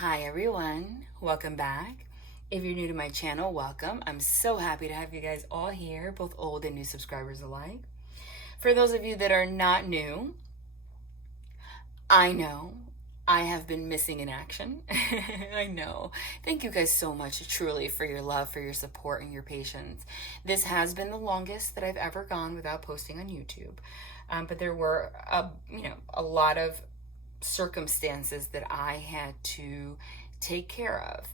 Hi everyone, welcome back. If you're new to my channel, welcome. I'm so happy to have you guys all here, both old and new subscribers alike. For those of you that are not new, I know I have been missing in action. I know. Thank you guys so much, truly, for your love, for your support, and your patience. This has been the longest that I've ever gone without posting on YouTube. But there were, a lot of circumstances that I had to take care of.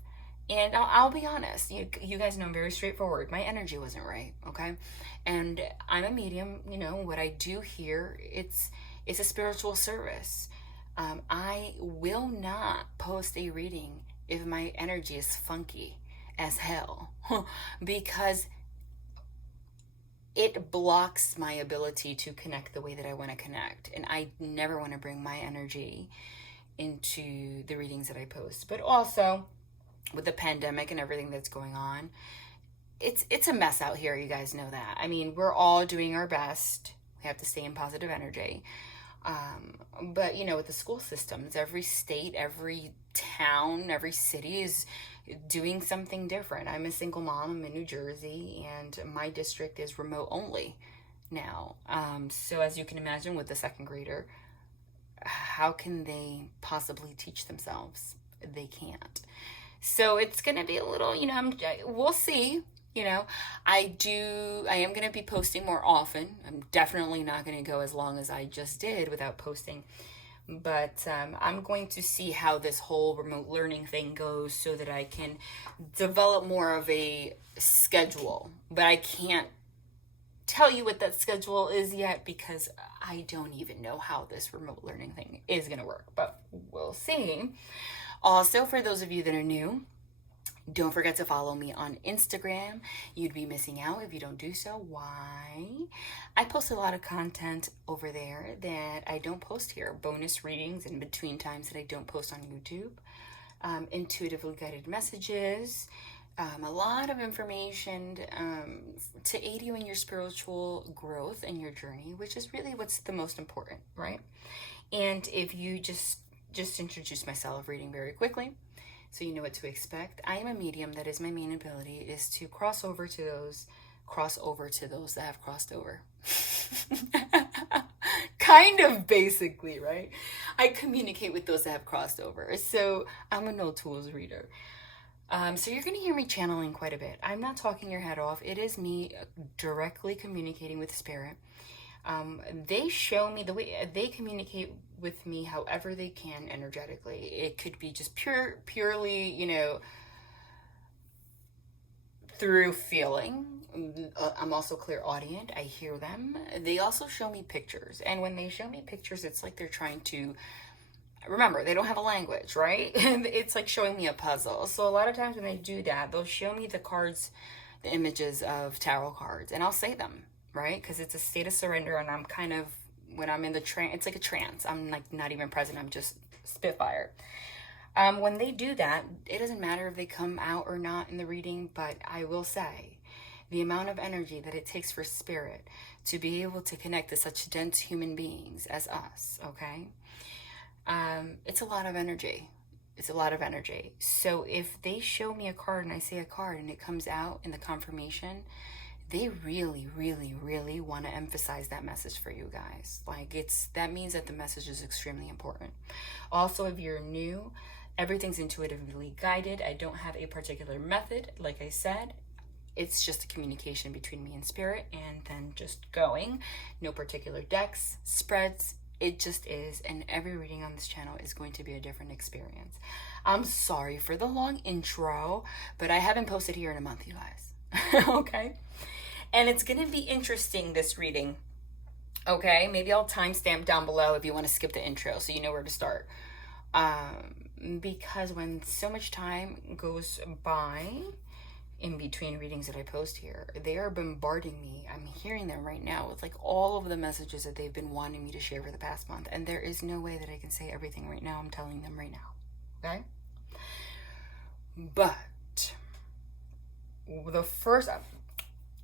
And I'll be honest, you guys know I'm very straightforward. My energy wasn't right, okay? And I'm a medium, what I do here, it's a spiritual service. I will not post a reading if my energy is funky as hell because it blocks my ability to connect the way that I want to connect. And I never want to bring my energy into the readings that I post. But also, with the pandemic and everything that's going on, it's a mess out here. You guys know that. I mean, we're all doing our best. We have to stay in positive energy. But, with the school systems, every state, every town, every city is doing something different. I'm a single mom. I'm in New Jersey, and my district is remote only now. So as you can imagine, with the second grader, how can they possibly teach themselves? They can't. So it's going to be a little, we'll see. I am going to be posting more often. I'm definitely not going to go as long as I just did without posting. But I'm going to see how this whole remote learning thing goes so that I can develop more of a schedule. But I can't tell you what that schedule is yet because I don't even know how this remote learning thing is going to work. But we'll see. Also, for those of you that are new, don't forget to follow me on Instagram. You'd be missing out if you don't do so. Why? I post a lot of content over there that I don't post here. Bonus readings in between times that I don't post on YouTube. Intuitively guided messages. A lot of information to aid you in your spiritual growth and your journey, which is really what's the most important, right? And if you just introduce myself reading very quickly, so you know what to expect. I am a medium. That is my main ability, is to cross over to those that have crossed over. Kind of basically, right? I communicate with those that have crossed over. So I'm a no tools reader. So you're going to hear me channeling quite a bit. I'm not talking your head off. It is me directly communicating with spirit. They show me the way they communicate with me however they can energetically. It could be just purely, through feeling. I'm also clairaudient. I hear them. They also show me pictures. And when they show me pictures, it's like they're trying to, remember, they don't have a language, right? It's like showing me a puzzle. So a lot of times when they do that, they'll show me the cards, the images of tarot cards, and I'll say them. Right? Because it's a state of surrender, and I'm kind of, when I'm in the trance, it's like a trance. I'm like not even present. I'm just spitfire. When they do that, it doesn't matter if they come out or not in the reading, but I will say the amount of energy that it takes for spirit to be able to connect to such dense human beings as us, okay? It's a lot of energy. It's a lot of energy. So if they show me a card and I say a card and it comes out in the confirmation, they really, really, really want to emphasize that message for you guys. That means that the message is extremely important. Also, if you're new, everything's intuitively guided. I don't have a particular method. Like I said, it's just a communication between me and spirit, and then just going. No particular decks, spreads. It just is. And every reading on this channel is going to be a different experience. I'm sorry for the long intro, but I haven't posted here in a month, you guys. Okay? And it's going to be interesting, this reading. Okay? Maybe I'll timestamp down below if you want to skip the intro so you know where to start. Because when so much time goes by in between readings that I post here, they are bombarding me. I'm hearing them right now with all of the messages that they've been wanting me to share for the past month. And there is no way that I can say everything right now. I'm telling them right now. Okay? But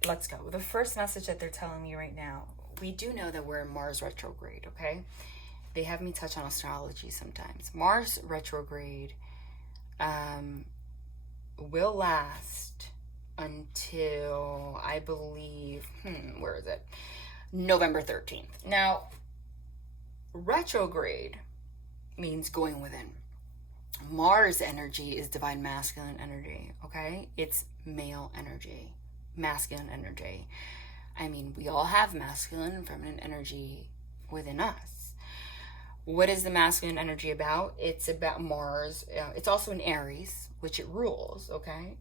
let's go. The first message that they're telling me right now, we do know that we're in Mars retrograde, okay? They have me touch on astrology sometimes. Mars retrograde will last until, I believe, where is it? November 13th. Now, retrograde means going within. Mars energy is divine masculine energy, okay? It's male energy, masculine energy. I mean, we all have masculine and feminine energy within us. What is the masculine energy about? It's about Mars. It's also in Aries, which it rules, okay?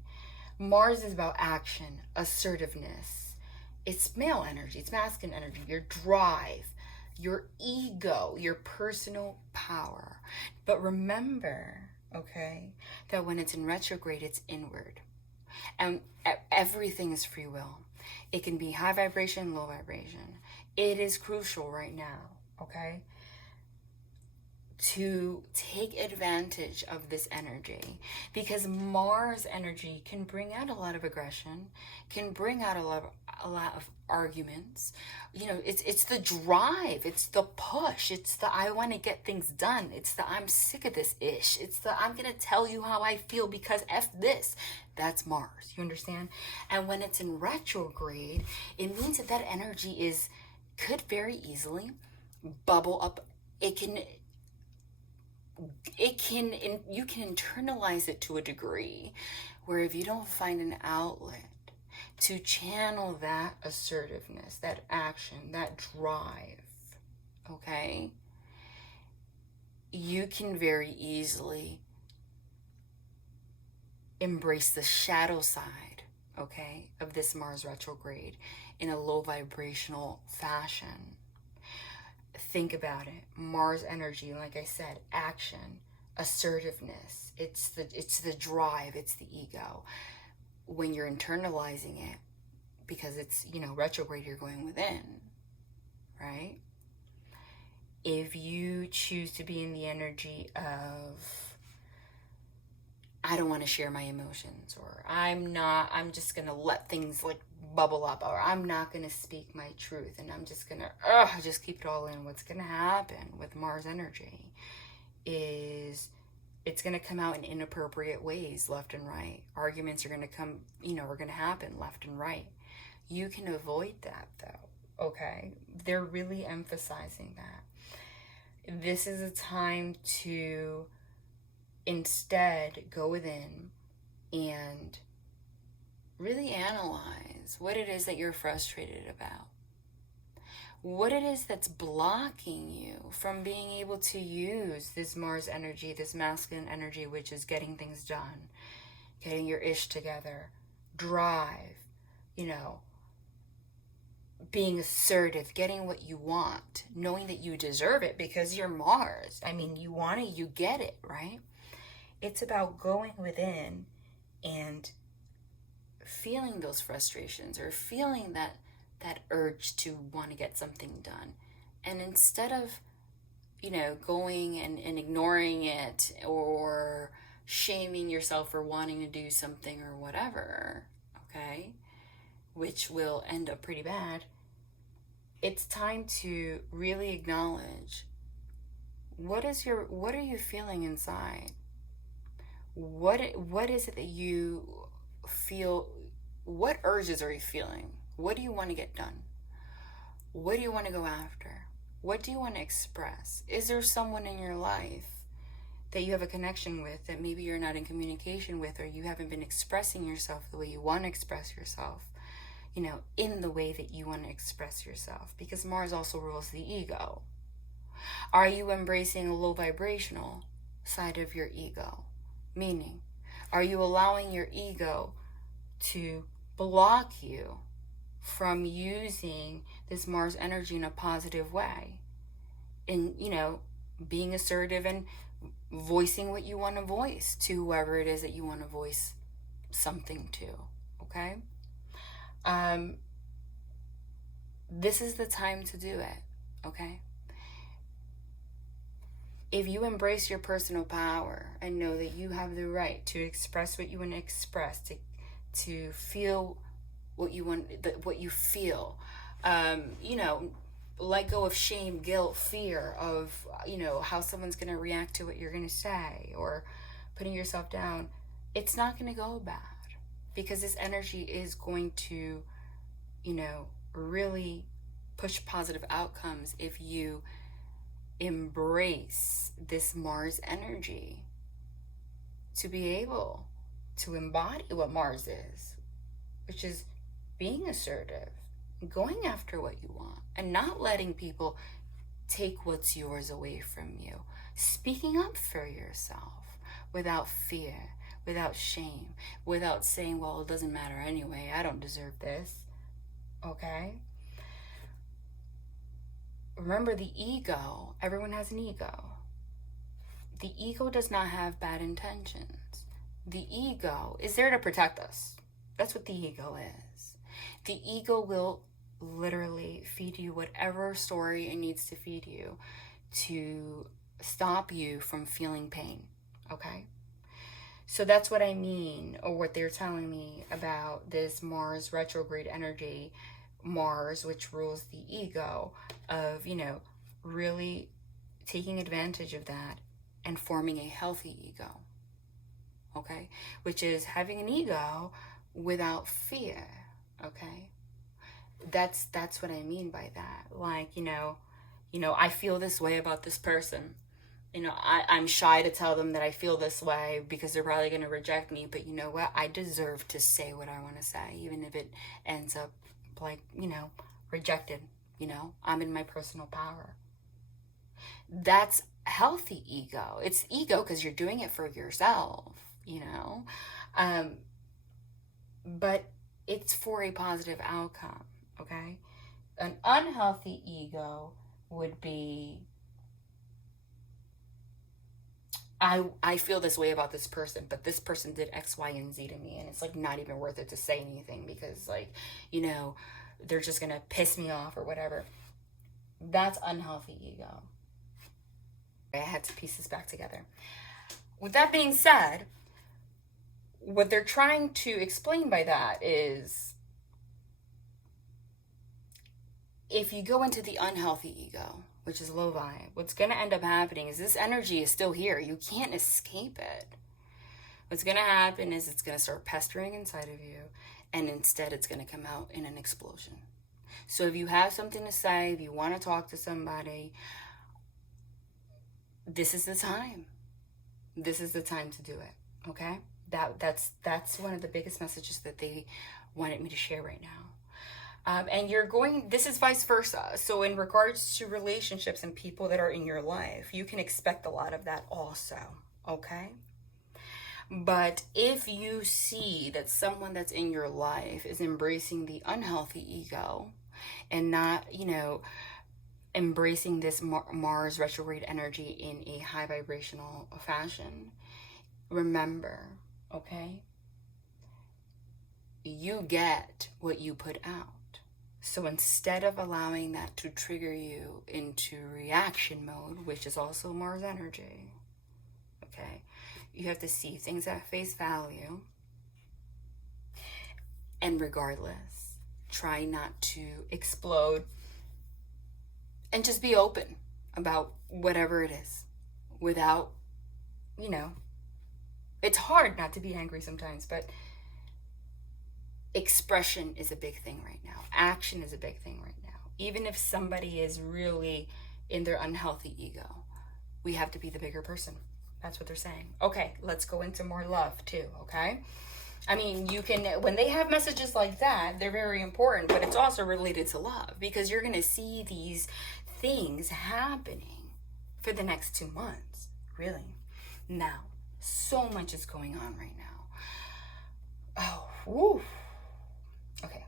Mars is about action, assertiveness. It's male energy, it's masculine energy, your drive, your ego, your personal power. But remember, okay, that when it's in retrograde, it's inward. And everything is free will. It can be high vibration, low vibration. It is crucial right now, okay, to take advantage of this energy, because Mars energy can bring out a lot of aggression, can bring out a lot of arguments. You know, it's the drive, it's the push, it's the I want to get things done, it's the I'm sick of this ish, it's the I'm gonna tell you how I feel because F this. That's Mars, you understand? And when it's in retrograde, it means that that energy could very easily bubble up. You can internalize it to a degree where if you don't find an outlet to channel that assertiveness, that action, that drive, okay, you can very easily embrace the shadow side, okay, of this Mars retrograde in a low vibrational fashion. Think about it. Mars energy, like I said, action, assertiveness. It's the drive, it's the ego. When you're internalizing it, because it's, you know, retrograde, you're going within, right? If you choose to be in the energy of, I don't want to share my emotions, or I'm just going to let things like bubble up, or I'm not going to speak my truth, and I'm just going to just keep it all in. What's going to happen with Mars energy is it's going to come out in inappropriate ways, left and right. Arguments are going to come, are going to happen left and right. You can avoid that though, okay? They're really emphasizing that. This is a time to instead go within and really analyze what it is that you're frustrated about. What it is that's blocking you from being able to use this Mars energy, this masculine energy, which is getting things done, getting your ish together, drive, being assertive, getting what you want, knowing that you deserve it because you're Mars. I mean, you want it, you get it, right? It's about going within and feeling those frustrations, or feeling that urge to want to get something done. And instead of, going and ignoring it, or shaming yourself for wanting to do something or whatever, okay, which will end up pretty bad, it's time to really acknowledge what are you feeling inside? What is it that you feel? What urges are you feeling? What do you want to get done? What do you want to go after? What do you want to express? Is there someone in your life that you have a connection with that maybe you're not in communication with, or you haven't been expressing yourself the way you want to express yourself, in the way that you want to express yourself? Because Mars also rules the ego. Are you embracing a low vibrational side of your ego? Meaning, are you allowing your ego to block you from using this Mars energy in a positive way? In, being assertive and voicing what you want to voice to whoever it is that you want to voice something to, okay? This is the time to do it, okay? If you embrace your personal power and know that you have the right to express what you want to express, to feel what you want, what you feel, let go of shame, guilt, fear of, how someone's going to react to what you're going to say, or putting yourself down, it's not going to go bad, because this energy is going to, you know, really push positive outcomes if you embrace this Mars energy to be able to embody what Mars is, which is being assertive, going after what you want, and not letting people take what's yours away from you. Speaking up for yourself without fear, without shame, without saying, well, it doesn't matter anyway, I don't deserve this. Okay? Remember, the ego, everyone has an ego. The ego does not have bad intentions. The ego is there to protect us. That's what the ego is. The ego will literally feed you whatever story it needs to feed you to stop you from feeling pain. Okay? So that's what I mean, or what they're telling me about this Mars retrograde energy. Mars, which rules the ego, of, you know, really taking advantage of that and forming a healthy ego. Okay? Which is having an ego without fear. Okay? That's what I mean by that. Like, you know, I feel this way about this person. You know, I'm shy to tell them that I feel this way because they're probably going to reject me. But you know what? I deserve to say what I want to say, even if it ends up like, you know, rejected. You know, I'm in my personal power. That's healthy ego. It's ego because you're doing it for yourself, you know. But it's for a positive outcome, okay? An unhealthy ego would be, I feel this way about this person, but this person did X, Y, and Z to me, and it's like not even worth it to say anything because, like, you know, they're just gonna piss me off or whatever. That's unhealthy ego. I had to piece this back together. With that being said, what they're trying to explain by that is, if you go into the unhealthy ego, which is low vibe, what's going to end up happening is this energy is still here. You can't escape it. What's going to happen is it's going to start pestering inside of you, and instead it's going to come out in an explosion. So if you have something to say, if you want to talk to somebody, this is the time. This is the time to do it, okay? That's one of the biggest messages that they wanted me to share right now. And this is vice versa. So in regards to relationships and people that are in your life, you can expect a lot of that also, okay? But if you see that someone that's in your life is embracing the unhealthy ego and not, you know, embracing this Mars retrograde energy in a high vibrational fashion, remember, okay? You get what you put out. So instead of allowing that to trigger you into reaction mode, which is also Mars energy, okay, you have to see things at face value. And regardless, try not to explode and just be open about whatever it is without, you know, it's hard not to be angry sometimes, but expression is a big thing right now. Action is a big thing right now. Even if somebody is really in their unhealthy ego, we have to be the bigger person. That's what they're saying. Okay, let's go into more love too, okay? I mean, you can, when they have messages like that, they're very important, but it's also related to love because you're going to see these things happening for the next 2 months, really. Now, so much is going on right now. Oh, woo. Okay.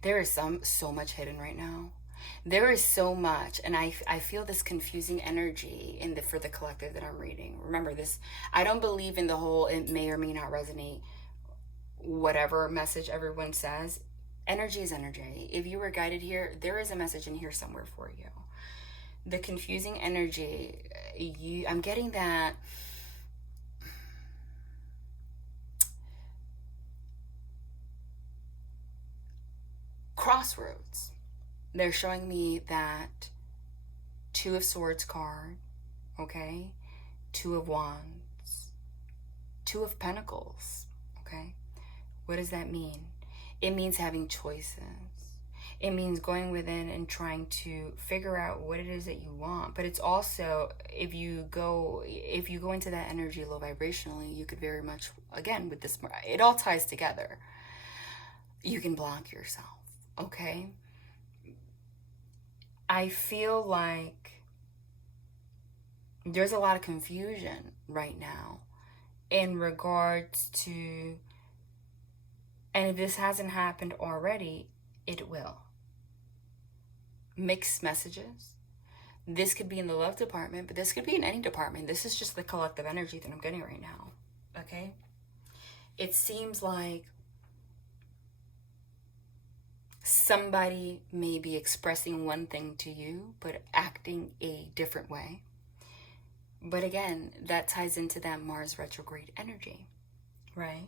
There is so much hidden right now. There is so much, and I feel this confusing energy for the collective that I'm reading. Remember this, I don't believe in the whole it may or may not resonate, whatever message everyone says. Energy is energy. If you were guided here, there is a message in here somewhere for you. The confusing energy, I'm getting that crossroads. They're showing me that Two of Swords card, okay? Two of Wands, Two of Pentacles, okay? What does that mean? It means having choices. It means going within and trying to figure out what it is that you want. But it's also, if you go into that energy low vibrationally, you could very much, again, with this, it all ties together. You can block yourself, okay? I feel like there's a lot of confusion right now in regards to, and if this hasn't happened already, it will. Mixed messages. This could be in the love department, but this could be in any department. This is just the collective energy that I'm getting right now, okay? It seems like somebody may be expressing one thing to you, but acting a different way. But again, that ties into that Mars retrograde energy, right?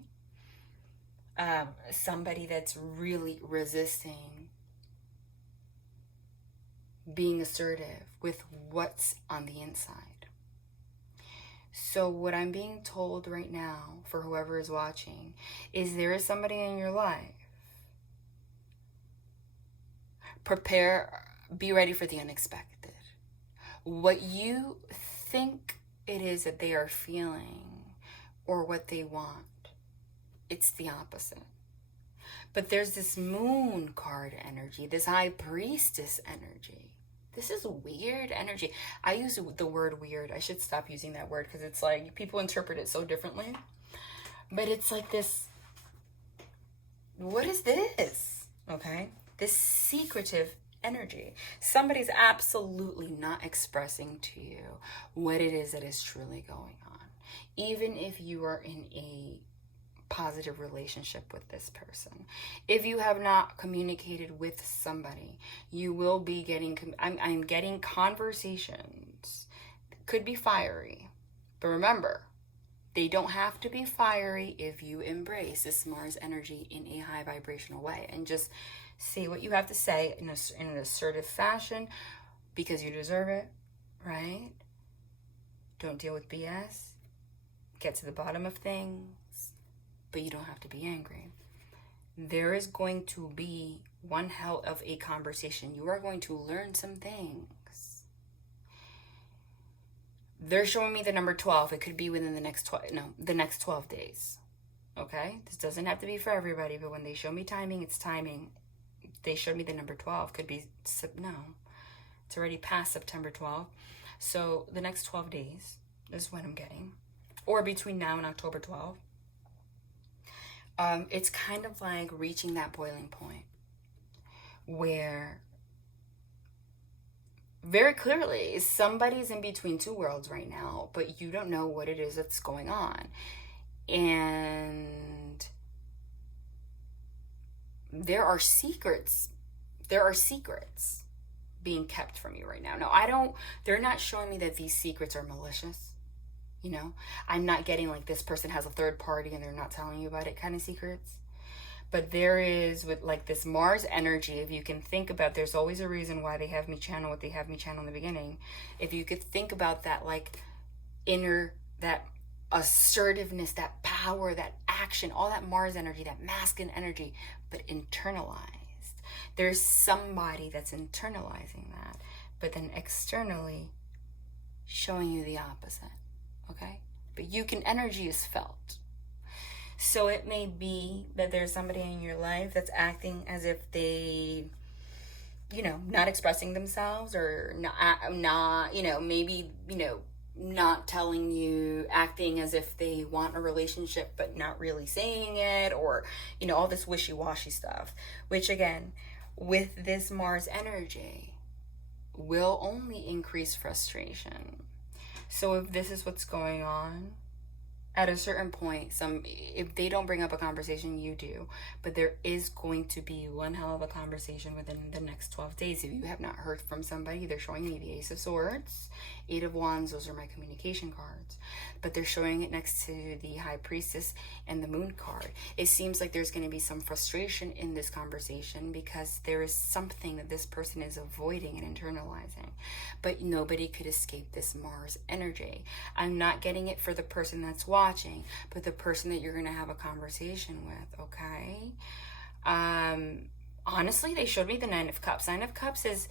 Somebody that's really resisting being assertive with what's on the inside. So what I'm being told right now, for whoever is watching, is there is somebody in your life. Prepare, be ready for the unexpected. What you think it is that they are feeling or what they want, it's the opposite. But there's this moon card energy, this high priestess energy. This is weird energy. I use the word weird. I should stop using that word because it's like people interpret it so differently. But it's like this, what is this? Okay? This secretive energy. Somebody's absolutely not expressing to you what it is that is truly going on. Even if you are in a positive relationship with this person. If you have not communicated with somebody, you will be getting, I'm getting conversations. Could be fiery. But remember, they don't have to be fiery if you embrace this Mars energy in a high vibrational way. And just say what you have to say in an assertive fashion because you deserve it, right? Don't deal with BS. Get to the bottom of things. But you don't have to be angry. There is going to be one hell of a conversation. You are going to learn some things. They're showing me the number 12. It could be within the next 12 days. Okay? This doesn't have to be for everybody, but when they show me timing, it's timing. They showed me the number 12. Could be, no. It's already past September 12th. So the next 12 days is what I'm getting. Or between now and October 12th. It's kind of like reaching that boiling point where very clearly somebody's in between two worlds right now, but you don't know what it is that's going on. And there are secrets being kept from you right now. No, they're not showing me that these secrets are malicious. You know, I'm not getting like this person has a third party and they're not telling you about it kind of secrets. But there is, with like this Mars energy, if you can think about, there's always a reason why they have me channel what they have me channel in the beginning. If you could think about that, like inner, that assertiveness, that power, that action, all that Mars energy, that masculine energy, but internalized. There's somebody that's internalizing that, but then externally showing you the opposite. Okay? But energy is felt. So it may be that there's somebody in your life that's acting as if they, not expressing themselves or not, maybe, not telling you, acting as if they want a relationship, but not really saying it, or, all this wishy-washy stuff, which again, with this Mars energy will only increase frustration. So if this is what's going on, at a certain point, if they don't bring up a conversation, you do, but there is going to be one hell of a conversation within the next 12 days. If you have not heard from somebody, they're showing me the Ace of Swords, Eight of Wands. Those are my communication cards, but they're showing it next to the High Priestess and the Moon card. It seems like there's going to be some frustration in this conversation because there is something that this person is avoiding and internalizing, but nobody could escape this Mars energy. I'm not getting it for the person that's watching, but the person that you're going to have a conversation with, okay? Honestly, they showed me the Nine of Cups. Nine of Cups is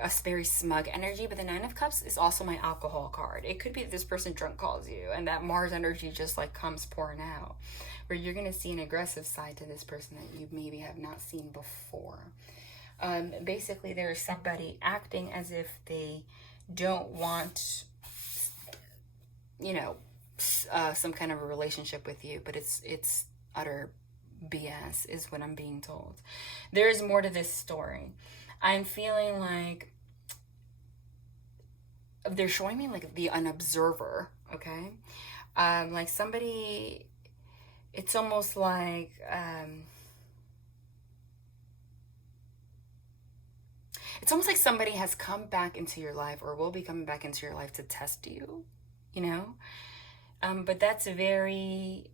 a very smug energy, but the Nine of Cups is also my alcohol card. It could be that this person drunk calls you and that Mars energy just like comes pouring out, where you're going to see an aggressive side to this person that you maybe have not seen before. Basically, there's somebody acting as if they don't want, you know, some kind of a relationship with you, but it's utter BS is what I'm being told. There is more to this story. I'm feeling like they're showing me like an observer, okay? Like somebody, it's almost like, somebody has come back into your life or will be coming back into your life to test you, you know? But that's very,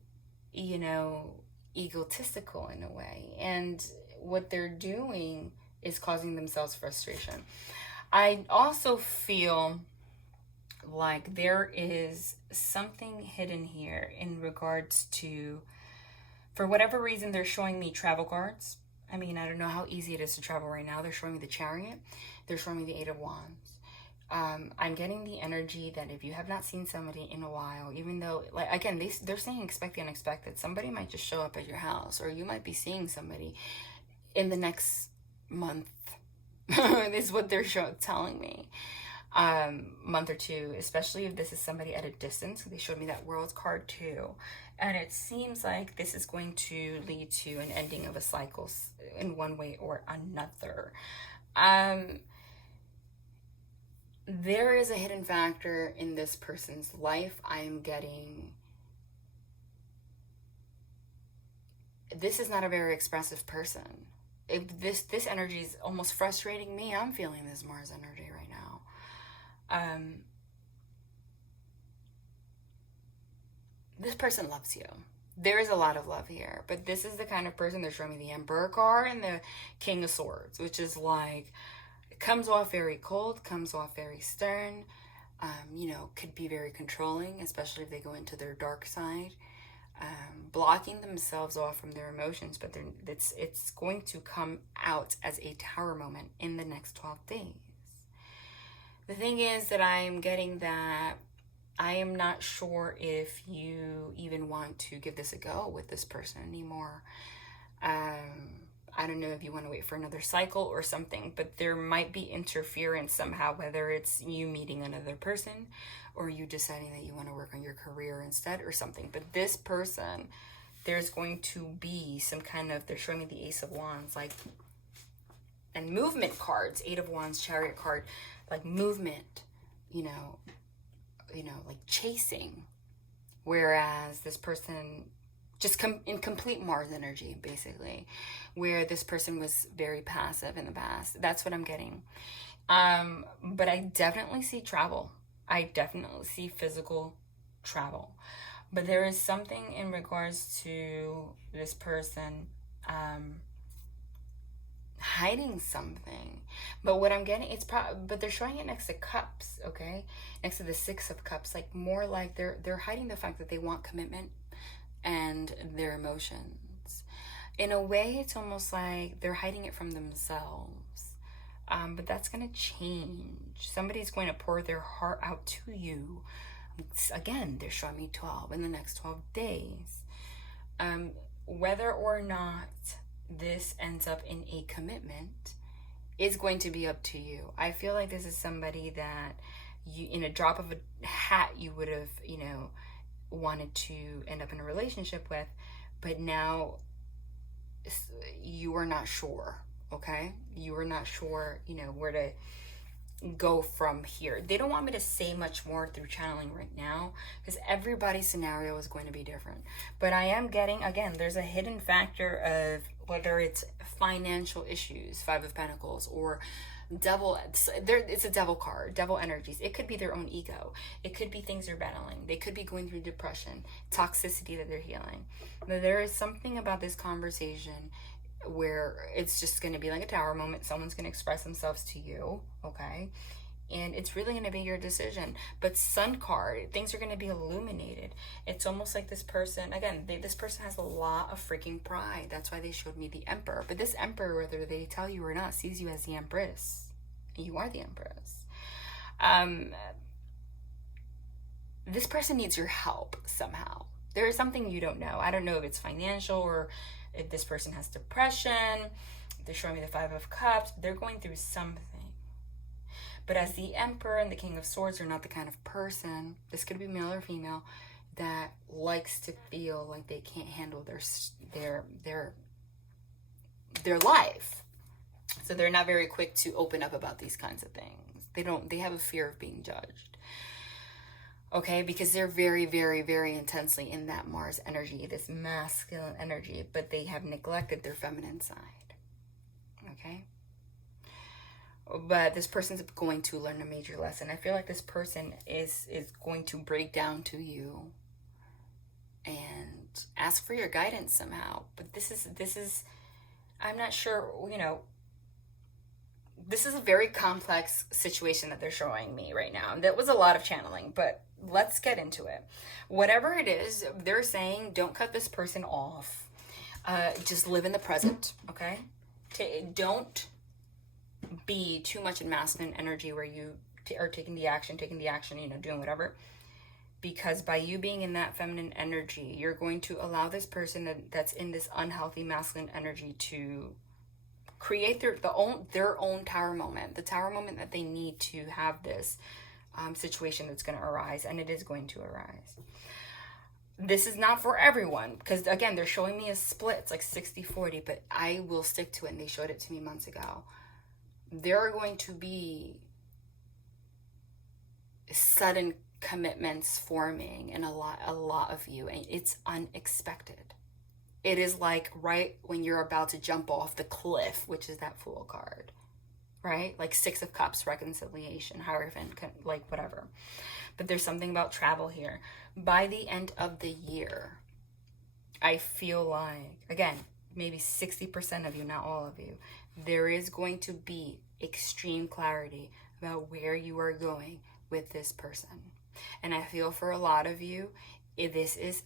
you know, egotistical in a way. And what they're doing is causing themselves frustration. I also feel like there is something hidden here in regards to, for whatever reason, they're showing me travel cards. I mean, I don't know how easy it is to travel right now. They're showing me the Chariot. They're showing me the Eight of Wands. I'm getting the energy that if you have not seen somebody in a while, even though, like, again, they're saying expect the unexpected. Somebody might just show up at your house, or you might be seeing somebody in the next month. This is what they're telling me. Month or two, especially if this is somebody at a distance. They showed me that World card too. And it seems like this is going to lead to an ending of a cycle in one way or another. There is a hidden factor in this person's life. I'm getting, this is not a very expressive person. If this energy is almost frustrating me, I'm feeling this Mars energy right now. This person loves you. There is a lot of love here, but this is the kind of person, they're showing me the Emperor card and the King of Swords, which is like, it comes off very cold, comes off very stern, you know, could be very controlling, especially if they go into their dark side, blocking themselves off from their emotions, but it's going to come out as a Tower moment in the next 12 days. The thing is that I am getting that I am not sure if you even want to give this a go with this person anymore. I don't know if you want to wait for another cycle or something, but there might be interference somehow, whether it's you meeting another person or you deciding that you want to work on your career instead or something. But this person, there's going to be some kind of, they're showing me the Ace of Wands, like, and movement cards, Eight of Wands, Chariot card, like movement, you know, like chasing. Whereas this person just in complete Mars energy, basically, where this person was very passive in the past. That's what I'm getting. But I definitely see travel. I definitely see physical travel. But there is something in regards to this person hiding something. But what I'm getting, but they're showing it next to cups, okay? Next to the Six of Cups, like more like they're hiding the fact that they want commitment and their emotions. In a way, it's almost like they're hiding it from themselves. But that's going to change. Somebody's going to pour their heart out to you. Again, they're showing me 12 in the next 12 days. Whether or not this ends up in a commitment is going to be up to you. I feel like this is somebody that you, in a drop of a hat, you would have, you know, wanted to end up in a relationship with, but now you are not sure, okay? You are not sure, you know, where to go from here. They don't want me to say much more through channeling right now because everybody's scenario is going to be different. But I am getting, again, there's a hidden factor of whether it's financial issues, Five of Pentacles, or devil. It's a devil card, devil energies. It could be their own ego. It could be things they're battling. They could be going through depression, toxicity that they're healing. But there is something about this conversation where it's just going to be like a tower moment. Someone's going to express themselves to you, okay? And it's really going to be your decision. But Sun card, things are going to be illuminated. It's almost like this person, again, this person has a lot of freaking pride. That's why they showed me the Emperor. But this Emperor, whether they tell you or not, sees you as the Empress. You are the Empress. This person needs your help somehow. There is something you don't know. I don't know if it's financial or if this person has depression. They're showing me the Five of Cups. They're going through something. But as the Emperor and the King of Swords are not the kind of person, this could be male or female, that likes to feel like they can't handle their life. So they're not very quick to open up about these kinds of things. They have a fear of being judged. Okay, because they're very, very, very intensely in that Mars energy, this masculine energy, but they have neglected their feminine side. Okay? But this person's going to learn a major lesson. I feel like this person is going to break down to you and ask for your guidance somehow. But this is I'm not sure, this is a very complex situation that they're showing me right now. That was a lot of channeling, but let's get into it. Whatever it is, they're saying don't cut this person off. Just live in the present, okay? Don't be too much in masculine energy where you are taking the action, doing whatever. Because by you being in that feminine energy, you're going to allow this person that's in this unhealthy masculine energy to create their own tower moment, the tower moment that they need to have this situation that's going to arise, and it is going to arise. This is not for everyone, because again, they're showing me a split. It's like 60-40, but I will stick to it, and they showed it to me months ago. There are going to be sudden commitments forming in a lot of you, and it's unexpected. It is like right when you're about to jump off the cliff, which is that Fool card, right? Like Six of Cups, reconciliation, Hierophant, like whatever. But there's something about travel here. By the end of the year, I feel like, again, maybe 60% of you, not all of you, there is going to be extreme clarity about where you are going with this person. And I feel for a lot of you, this is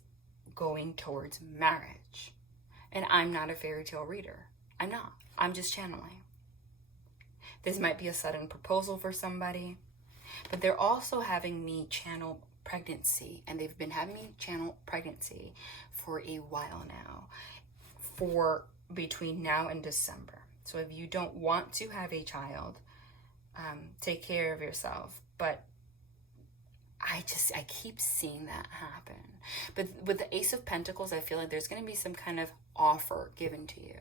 going towards marriage. And I'm not a fairy tale reader. I'm not. I'm just channeling. This might be a sudden proposal for somebody, but they're also having me channel pregnancy, and they've been having me channel pregnancy for a while now, for between now and December. So if you don't want to have a child, take care of yourself. But I keep seeing that happen. But with the Ace of Pentacles, I feel like there's going to be some kind of offer given to you.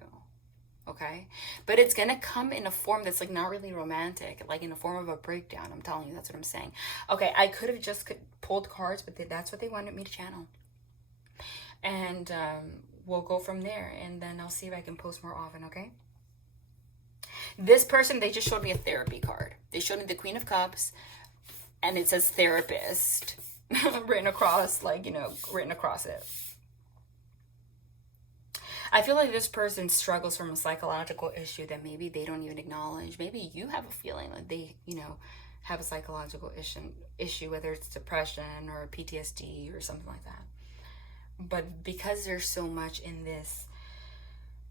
Okay? But it's going to come in a form that's like not really romantic, like in the form of a breakdown. I'm telling you, that's what I'm saying. Okay, I could have just pulled cards, but that's what they wanted me to channel. And we'll go from there, and then I'll see if I can post more often, okay? This person, they just showed me a therapy card. They showed me the Queen of Cups, and it says therapist written across, written across it. I feel like this person struggles from a psychological issue that maybe they don't even acknowledge. Maybe you have a feeling like they, have a psychological issue, whether it's depression or PTSD or something like that. But because there's so much in this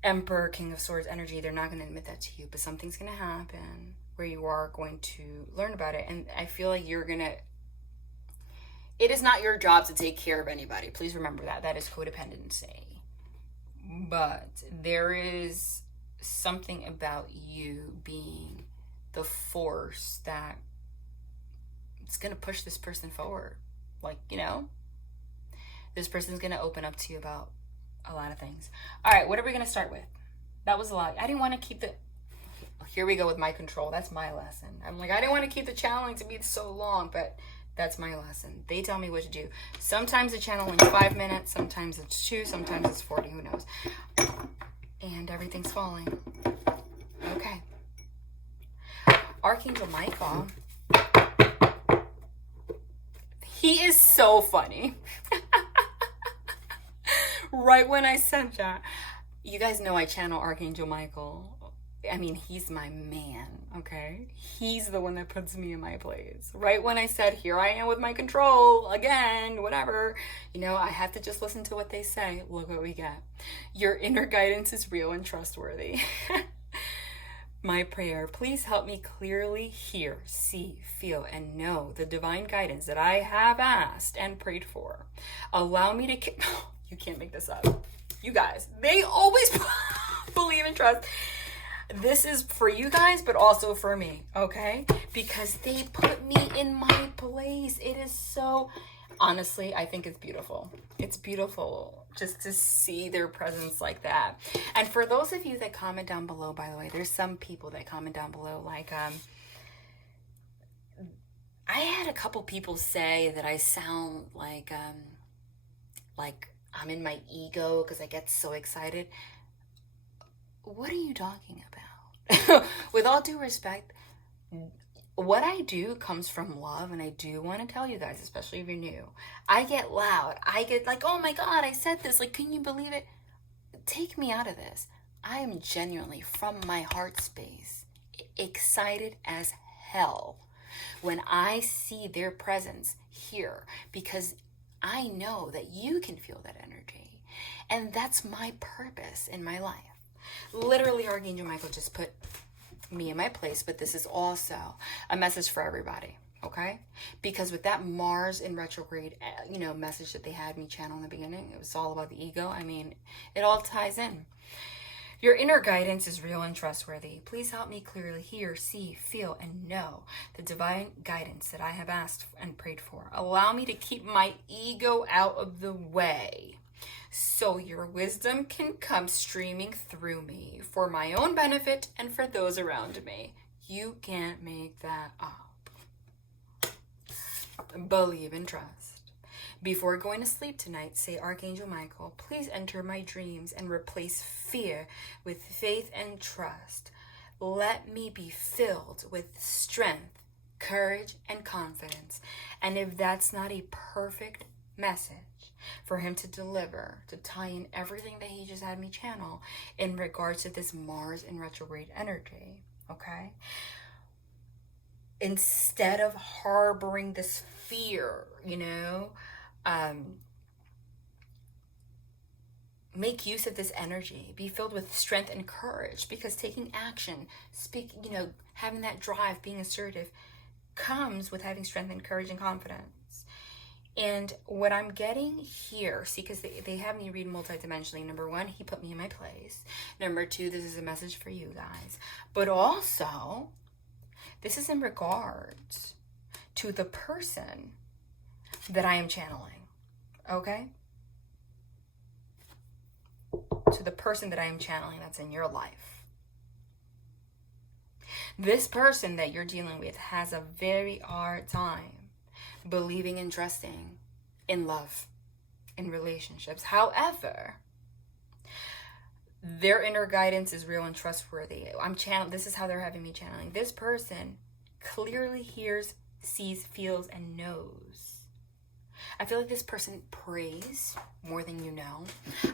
Emperor, King of Swords energy, they're not going to admit that to you. But something's going to happen where you are going to learn about it. And I feel like it is not your job to take care of anybody. Please remember that. That is codependency. But there is something about you being the force that it's going to push this person forward. This person's going to open up to you about a lot of things. All right, what are we going to start with? That was a lot. I didn't want to keep here we go with my control. That's my lesson. I'm like, I didn't want to keep the channeling to be so long, but that's my lesson. They tell me what to do. Sometimes the channeling's 5 minutes, sometimes it's 2, sometimes it's 40, who knows. And everything's falling. Okay. Archangel Michael. He is so funny. Right when I said that, you guys know I channel Archangel Michael. I mean, he's my man, okay? He's the one that puts me in my place. Right when I said, here I am with my control, again, whatever, you know, I have to just listen to what they say. Look what we get. Your inner guidance is real and trustworthy. My prayer, please help me clearly hear, see, feel, and know the divine guidance that I have asked and prayed for. Allow me to... You can't make this up. You guys, they always believe and trust. This is for you guys, but also for me, okay? Because they put me in my place. It is so... Honestly, I think it's beautiful. It's beautiful just to see their presence like that. And for those of you that comment down below, by the way, there's some people that comment down below, like, I had a couple people say that I sound like I'm in my ego because I get so excited. What are you talking about? With all due respect, what I do comes from love, and I do want to tell you guys, especially if you're new, I get loud. I get like, oh my God, I said this. Like, can you believe it? Take me out of this. I am genuinely, from my heart space, excited as hell when I see their presence here, because I know that you can feel that energy. And that's my purpose in my life. Literally, Archangel Michael just put me in my place, but this is also a message for everybody, okay? Because with that Mars in retrograde, you know, message that they had me channel in the beginning, it was all about the ego. I mean, it all ties in. Your inner guidance is real and trustworthy. Please help me clearly hear, see, feel, and know the divine guidance that I have asked and prayed for. Allow me to keep my ego out of the way, so your wisdom can come streaming through me for my own benefit and for those around me. You can't make that up. Believe and trust. Before going to sleep tonight, say, Archangel Michael, please enter my dreams and replace fear with faith and trust. Let me be filled with strength, courage, and confidence. And if that's not a perfect message for him to deliver, to tie in everything that he just had me channel in regards to this Mars in retrograde energy, okay? Instead of harboring this fear, you know, make use of this energy. Be filled with strength and courage, because taking action, you know, having that drive, being assertive, comes with having strength and courage and confidence. And what I'm getting here, see, because they have me read multidimensionally. Number one, he put me in my place. Number two, this is a message for you guys. But also, this is in regards to the person that I am channeling, okay? To the person that I am channeling that's in your life. This person that you're dealing with has a very hard time believing and trusting in love, in relationships. However, their inner guidance is real and trustworthy. This is how they're having me channeling. This person clearly hears, sees, feels, and knows. I feel like this person prays more than you know.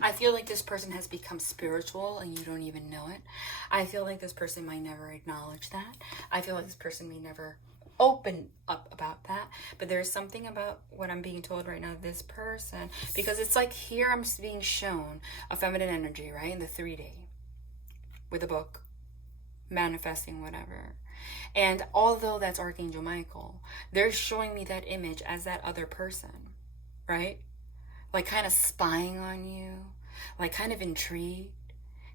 I feel like this person has become spiritual and you don't even know it. I feel like this person might never acknowledge that. I feel like this person may never open up about that. But there's something about what I'm being told right now, this person, because it's like here I'm being shown a feminine energy, right? In the 3D with a book, manifesting whatever. And although that's Archangel Michael, they're showing me that image as that other person, right? Like kind of spying on you, like kind of intrigued.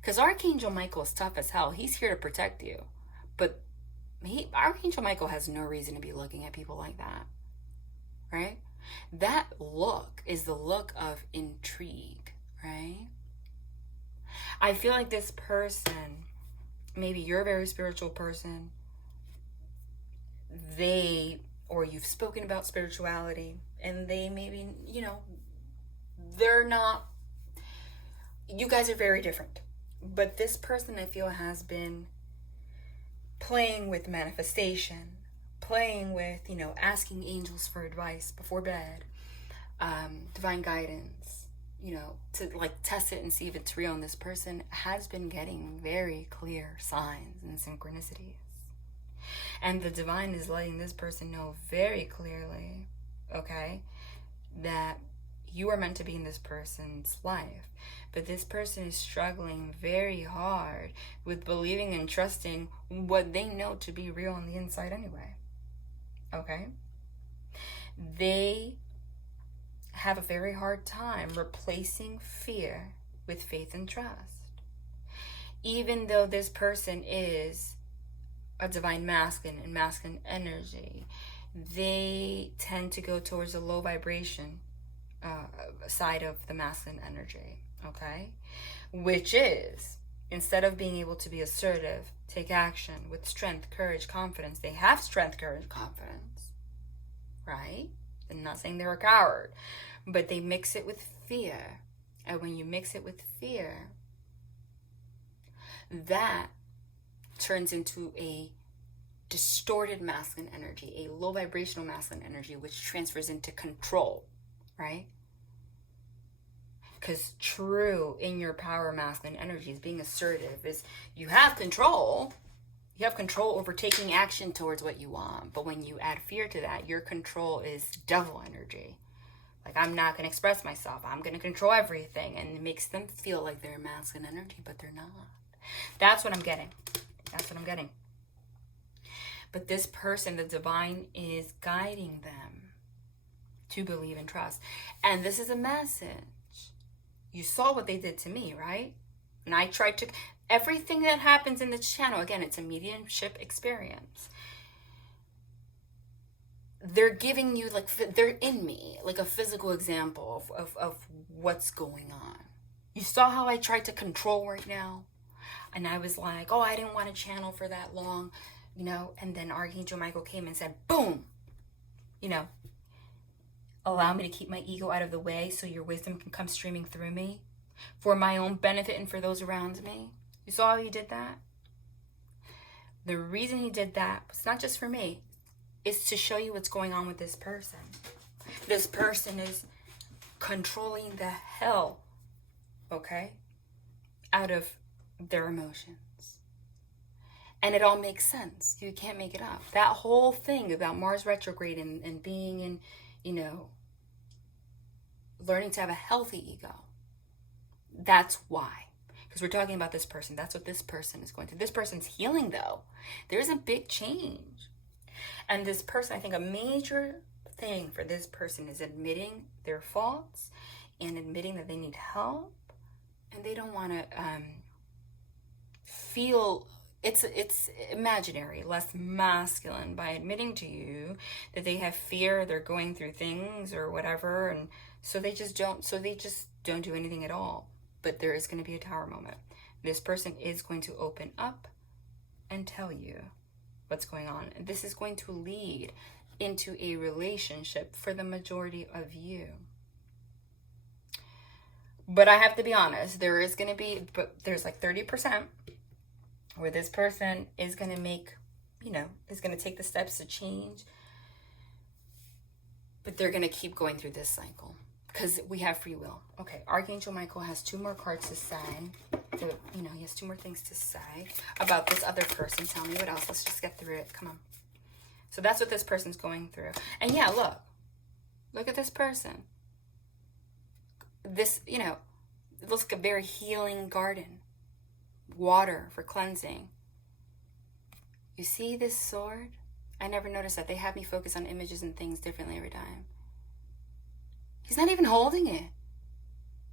Because Archangel Michael is tough as hell. He's here to protect you. But Archangel Michael has no reason to be looking at people like that, right? That look is the look of intrigue, right? I feel like this person maybe you're a very spiritual person. Or you've spoken about spirituality, and they maybe, they're not, you guys are very different. But this person, I feel, has been playing with manifestation, playing with, asking angels for advice before bed, divine guidance, to like test it and see if it's real. And this person has been getting very clear signs and synchronicities. And the divine is letting this person know very clearly, okay, that you are meant to be in this person's life. But this person is struggling very hard with believing and trusting what they know to be real on the inside anyway. Okay? They have a very hard time replacing fear with faith and trust. Even though this person is a divine masculine and masculine energy, they tend to go towards the low vibration side of the masculine energy, okay? Which is, instead of being able to be assertive, take action with strength, courage, confidence, they have strength, courage, confidence, right? I'm not saying they're a coward, but they mix it with fear. And when you mix it with fear, that turns into a distorted masculine energy, a low vibrational masculine energy, which transfers into control, right? Because true in your power masculine energies, being assertive is you have control. You have control over taking action towards what you want. But when you add fear to that, your control is devil energy. Like, I'm not going to express myself. I'm going to control everything. And it makes them feel like they're masculine energy, but they're not. That's what I'm getting. That's what I'm getting. But this person, the divine, is guiding them to believe and trust. And this is a message. You saw what they did to me, right? And I tried to... Everything that happens in this channel, again, it's a mediumship experience. They're giving you, like, they're in me, like a physical example of what's going on. You saw how I tried to control right now? And I was like, oh, I didn't want to channel for that long, and then Archangel Michael came and said, boom, allow me to keep my ego out of the way so your wisdom can come streaming through me for my own benefit and for those around me. You saw how he did that? The reason he did that was not just for me. It's to show you what's going on with this person. This person is controlling the hell, okay, out of their emotions. And it all makes sense. You can't make it up. That whole thing about Mars retrograde and being in, learning to have a healthy ego. That's why. Because we're talking about this person. That's what this person is going through. This person's healing, though. There's a big change. And this person, I think a major thing for this person is admitting their faults and admitting that they need help. And they don't want to feel... It's imaginary, less masculine, by admitting to you that they have fear, they're going through things or whatever, and so they just don't do anything at all. But there is going to be a tower moment. This person is going to open up and tell you what's going on. And this is going to lead into a relationship for the majority of you. But I have to be honest, there's like 30% where this person is going to make, is going to take the steps to change. But they're going to keep going through this cycle because we have free will. Okay, Archangel Michael has 2 more cards to say. So, he has 2 more things to say about this other person. Tell me what else. Let's just get through it. Come on. So that's what this person's going through. And yeah, look at this person. This, it looks like a very healing garden. Water for cleansing. You see this sword? I never noticed that. They have me focus on images and things differently every time. He's not even holding it.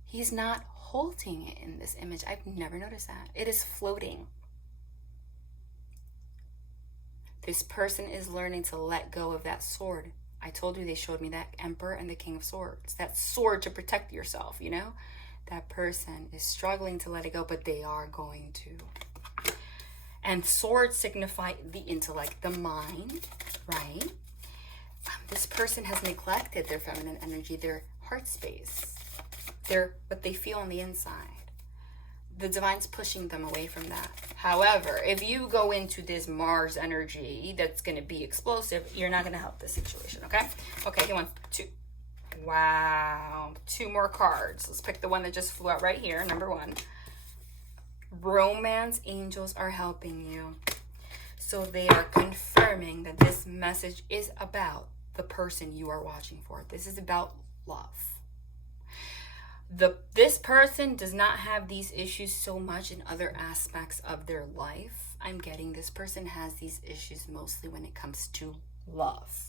He's not holding it in this image. I've never noticed that. It is floating. This person is learning to let go of that sword. I told you they showed me that Emperor and the King of Swords. That sword to protect yourself, That person is struggling to let it go, but they are going to. And swords signify the intellect, the mind, right? This person has neglected their feminine energy, their heart space, what they feel on the inside. The divine's pushing them away from that. However, if you go into this Mars energy that's going to be explosive, you're not going to help this situation, okay? Okay, he wants 2. Wow. 2 more cards. Let's pick the one that just flew out right here, number 1. Romance angels are helping you. So they are confirming that this message is about the person you are watching for. This is about love. This person does not have these issues so much in other aspects of their life. I'm getting this person has these issues mostly when it comes to love.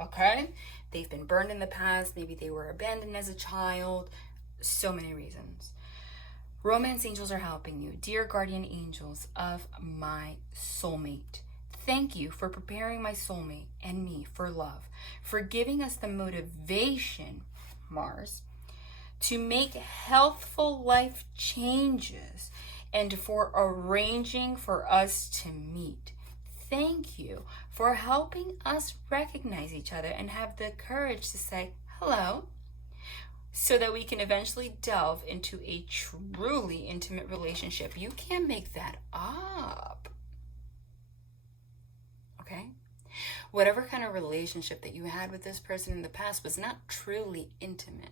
Okay? They've been burned in the past. Maybe they were abandoned as a child. So many reasons. Romance angels are helping you. Dear guardian angels of my soulmate, thank you for preparing my soulmate and me for love, for giving us the motivation, Mars, to make healthful life changes, and for arranging for us to meet. Thank you for helping us recognize each other and have the courage to say hello, so that we can eventually delve into a truly intimate relationship. You can't make that up. Okay? Whatever kind of relationship that you had with this person in the past was not truly intimate.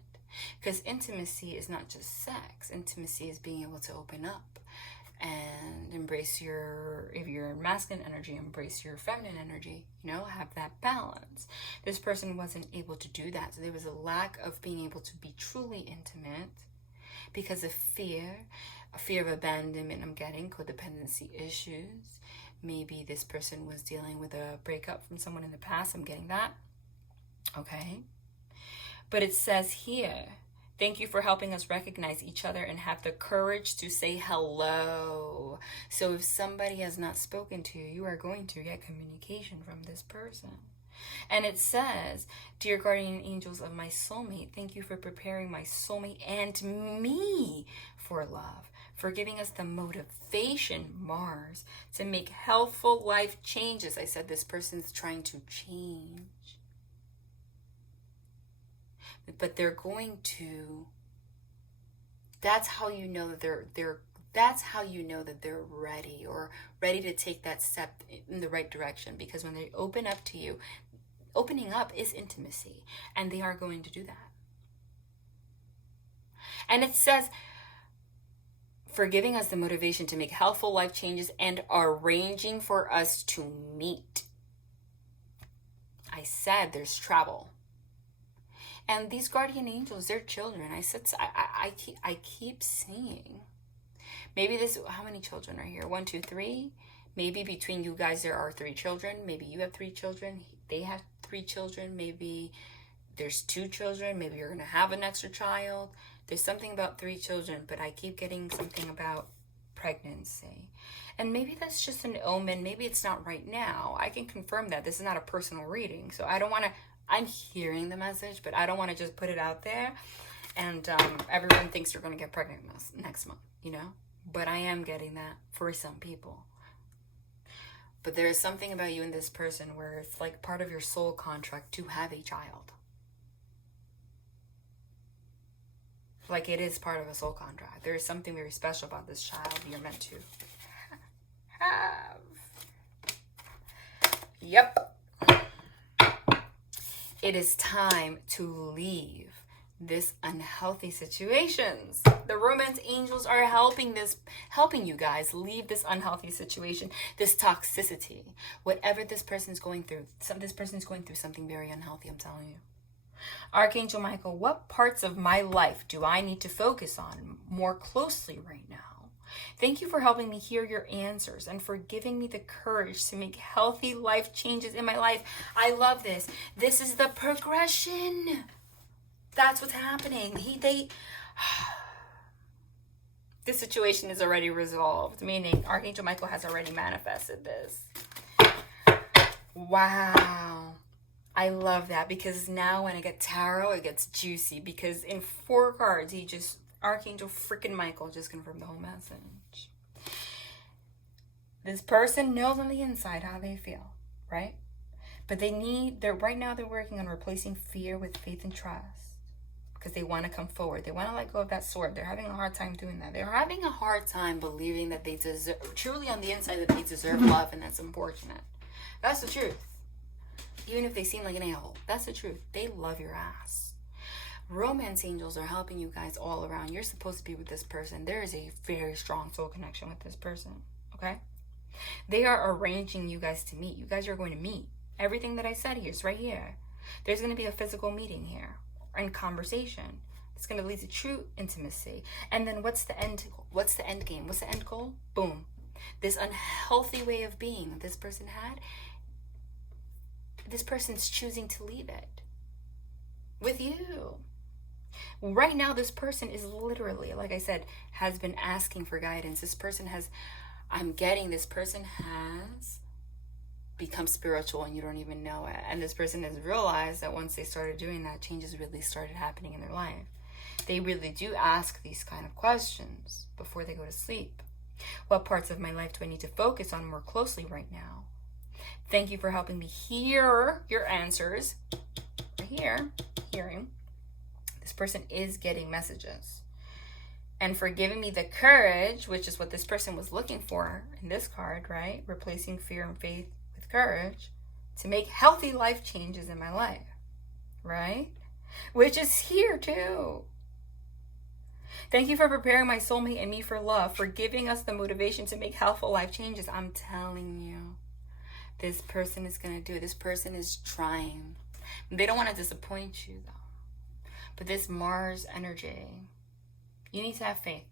Because intimacy is not just sex. Intimacy is being able to open up and embrace if you're masculine energy, embrace your feminine energy, have that balance. This person wasn't able to do that. So there was a lack of being able to be truly intimate because of fear, a fear of abandonment. I'm getting codependency issues. Maybe this person was dealing with a breakup from someone in the past. I'm getting that. Okay. But it says here, thank you for helping us recognize each other and have the courage to say hello. So if somebody has not spoken to you, you are going to get communication from this person. And it says, dear guardian angels of my soulmate, thank you for preparing my soulmate and me for love, for giving us the motivation, Mars, to make healthful life changes. I said this person's trying to change. But they're going to, that's how you know that that's how you know that they're ready, or ready to take that step in the right direction. Because when they open up to you, opening up is intimacy, and they are going to do that. And it says, for giving us the motivation to make healthful life changes and arranging for us to meet. I said there's travel. And these guardian angels, they're children. I keep seeing. Maybe how many children are here? 1, 2, 3. Maybe between you guys there are 3 children. Maybe you have 3 children. They have 3 children. Maybe there's 2 children. Maybe you're going to have an extra child. There's something about 3 children, but I keep getting something about pregnancy. And maybe that's just an omen. Maybe it's not right now. I can confirm that. This is not a personal reading. So I don't want to, I'm hearing the message, but I don't want to just put it out there and everyone thinks you're going to get pregnant next month, But I am getting that for some people. But there is something about you and this person where it's like part of your soul contract to have a child. Like it is part of a soul contract. There is something very special about this child you're meant to have. Yep. It is time to leave this unhealthy situations. The romance angels are helping you guys leave this unhealthy situation, this toxicity, whatever this person's going through. This person's going through something very unhealthy, I'm telling you. Archangel Michael, what parts of my life do I need to focus on more closely right now? Thank you for helping me hear your answers and for giving me the courage to make healthy life changes in my life. I love this. This is the progression. That's what's happening. This situation is already resolved, meaning Archangel Michael has already manifested this. Wow. I love that, because now when I get tarot, it gets juicy, because in 4 cards, Archangel freaking Michael just confirmed the whole message. This person knows on the inside how they feel, right? But right now they're working on replacing fear with faith and trust, because they want to come forward. They want to let go of that sword. They're having a hard time doing that. They're having a hard time believing that they deserve, truly on the inside, that they deserve love, and that's unfortunate. That's the truth. Even if they seem like an a-hole, that's the truth. They love your ass. Romance angels are helping you guys all around. You're supposed to be with this person. There is a very strong soul connection with this person, okay? They are arranging you guys to meet. You guys are going to meet. Everything that I said here is right here. There's going to be a physical meeting here and conversation. It's going to lead to true intimacy. And then what's the end? What's the end game? What's the end goal? Boom. This unhealthy way of being that this person had, this person's choosing to leave it with you. Right now, this person is literally, like I said, has been asking for guidance. This person has become spiritual and you don't even know it. And this person has realized that once they started doing that, changes really started happening in their life. They really do ask these kind of questions before they go to sleep. What parts of my life do I need to focus on more closely right now? Thank you for helping me hear your answers. Right here, hearing. This person is getting messages. And for giving me the courage, which is what this person was looking for in this card, right? Replacing fear and faith with courage to make healthy life changes in my life, right? Which is here too. Thank you for preparing my soulmate and me for love, for giving us the motivation to make healthful life changes. I'm telling you, this person is going to do it. This person is trying. They don't want to disappoint you, though. But this Mars energy, you need to have faith.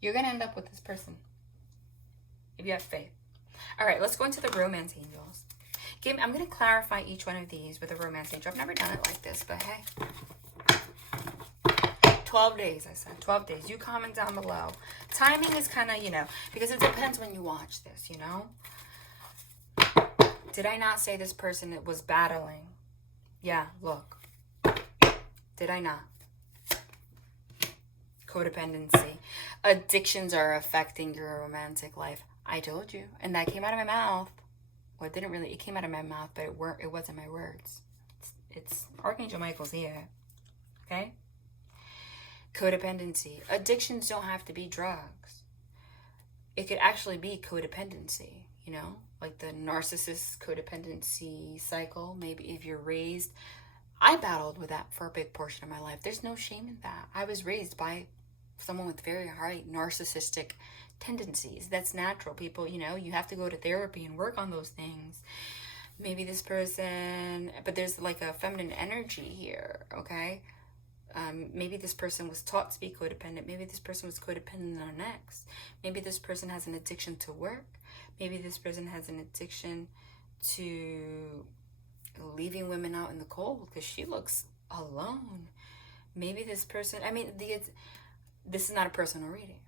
You're going to end up with this person if you have faith. All right, let's go into the romance angels. I'm going to clarify each one of these with a romance angel. I've never done it like this, but hey. 12 days, I said. 12 days. You comment down below. Timing is kind of, because it depends when you watch this, Did I not say this person was battling? Yeah, look. Did I not? Codependency. Addictions are affecting your romantic life. I told you. And that came out of my mouth. Well, it came out of my mouth, but it wasn't my words. It's Archangel Michael's here. Okay? Codependency. Addictions don't have to be drugs. It could actually be codependency, like the narcissist codependency cycle. Maybe if you're raised, I battled with that for a big portion of my life. There's no shame in that. I was raised by someone with very high narcissistic tendencies. That's natural. People, you have to go to therapy and work on those things. Maybe this person, but there's like a feminine energy here, okay? Maybe this person was taught to be codependent. Maybe this person was codependent on an ex. Maybe this person has an addiction to work. Maybe this person has an addiction to leaving women out in the cold because she looks alone. Maybe this person, this is not a personal reading,